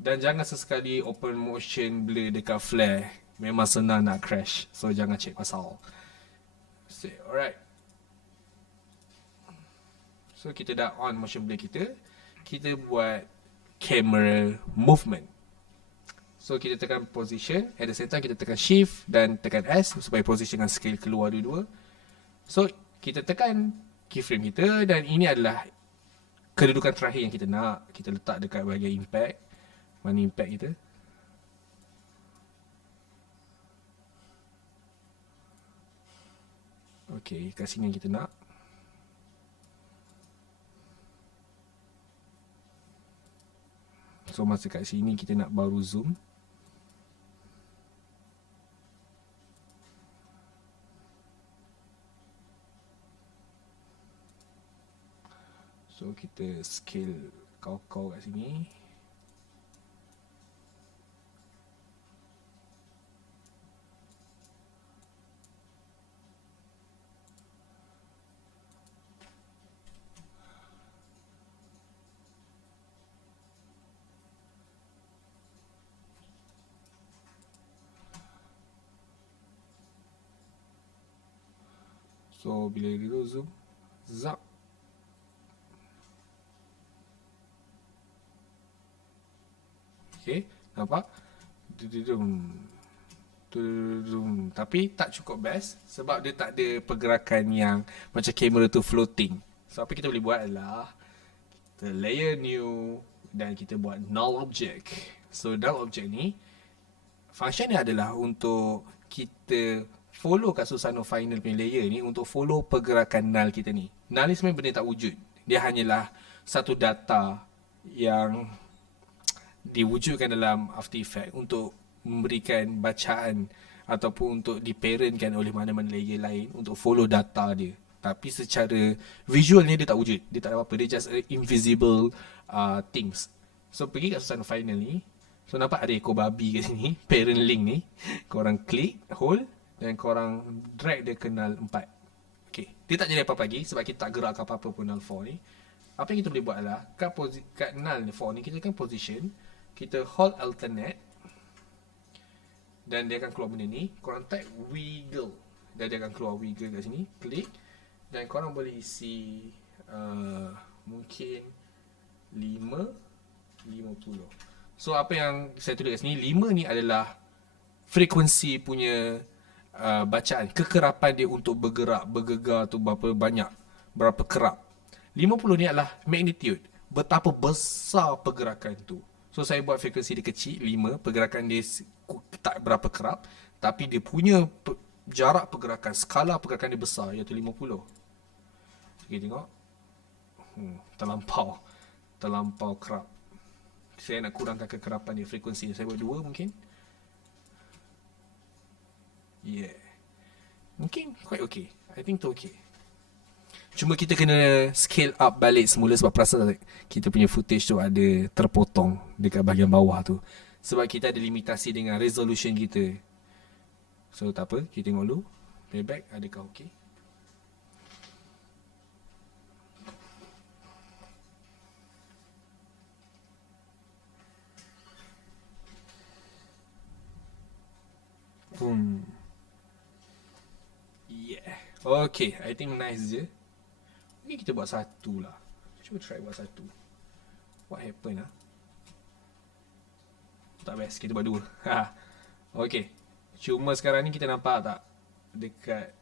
Dan jangan sesekali open motion blur dekat flare. Memang senang nak crash. So jangan check pasal. Alright. So kita dah on motion blur kita. Kita buat camera movement. So kita tekan position, at the same time kita tekan shift dan tekan S supaya position dengan scale keluar dua-dua. So kita tekan keyframe kita dan ini adalah kedudukan terakhir yang kita nak. Kita letak dekat bahagian impact. Mana impact kita? Okay, kat sini yang kita nak. So masa kat sini kita nak baru zoom. So kita scale kau-kau kat sini. So bila dulu zoom, zap. Okay, nampak? Tapi tak cukup best sebab dia tak ada pergerakan yang macam kamera tu floating. So apa kita boleh buat adalah kita layer new dan kita buat null object. So null object ni function ni adalah untuk kita follow kat Susano final punya layer ni, untuk follow pergerakan null kita ni. Null ni sebenarnya benda tak wujud. Dia hanyalah satu data yang diwujudkan dalam After Effects untuk memberikan bacaan ataupun untuk diparentkan oleh mana-mana layer lain untuk follow data dia. Tapi secara visualnya dia tak wujud. Dia tak ada apa-apa. Dia just invisible things. So pergi kat Susano final ni. So nampak ada ekor babi kat sini. Parent link ni. Korang klik, hold dan korang drag dia ke null 4. Okay, dia tak jadi apa-apa lagi sebab kita tak gerakkan apa-apa pun null 4 ni. Apa yang kita boleh buat adalah kat null 4 ni kita kan position, kita hold alternate dan dia akan keluar benda ni. Korang type wiggle dan dia akan keluar wiggle kat sini. Klik dan korang boleh isi mungkin 50. So apa yang saya tulis kat sini, 5 ni adalah frekuensi punya bacaan, kekerapan dia untuk bergerak, bergegar tu berapa banyak, berapa kerap. 50 ni adalah magnitude, betapa besar pergerakan tu. So saya buat frekuensi dia kecil, 5, pergerakan dia tak berapa kerap, tapi dia punya jarak pergerakan, skala pergerakan dia besar, iaitu 50. Okay, tengok. Terlampau kerap. Saya nak kurangkan kekerapan dia, frekuensi dia. Saya buat 2 mungkin. Yeah, mungkin quite okay. I think tu okay. Cuma kita kena scale up balik semula sebab perasan kita punya footage tu ada terpotong dekat bahagian bawah tu. Sebab kita ada limitasi dengan resolution kita. So tak apa, kita tengok dulu playback adakah okay. Yeah, okay, I think nice je. Mungkin kita buat satu lah. Cuba try buat satu. What happened lah? Tak best, kita buat 2. Okay, cuma sekarang ni kita nampak tak dekat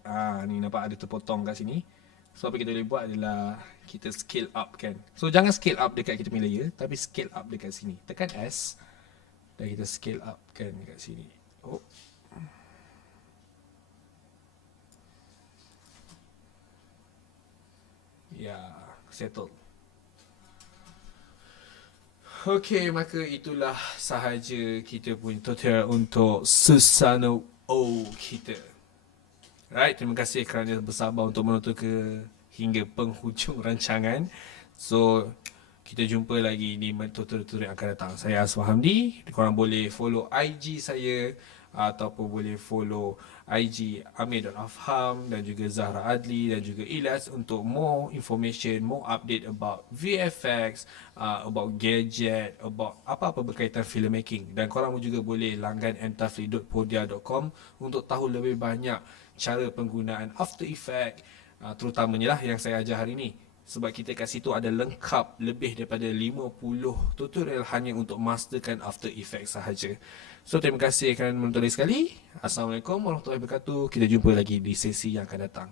ni nampak ada terpotong kat sini. So apa kita boleh buat adalah kita scale up kan. So jangan scale up dekat kita punya layer, tapi scale up dekat sini. Tekan S dan kita scale up kan dekat sini. Oh, ya, settle. Okey, maka itulah sahaja kita punya tutorial untuk Susanoo kita. Right, terima kasih kerana bersabar untuk menonton hingga penghujung rancangan. So, kita jumpa lagi di tutorial yang akan datang. Saya Aswar Hamdi. Korang boleh follow IG saya ataupun boleh follow IG Amir.Afham dan juga Zahra Adli dan juga Ilyas untuk more information, more update about VFX, about gadget, about apa-apa berkaitan filmmaking. Dan korang juga boleh langgan entafli.podia.com untuk tahu lebih banyak cara penggunaan After Effects, terutamanya lah yang saya ajar hari ni. Sebab kita kat situ ada lengkap lebih daripada 50 tutorial hanya untuk masterkan After Effects sahaja. So, terima kasih kerana menonton sekali. Assalamualaikum warahmatullahi wabarakatuh. Kita jumpa lagi di sesi yang akan datang.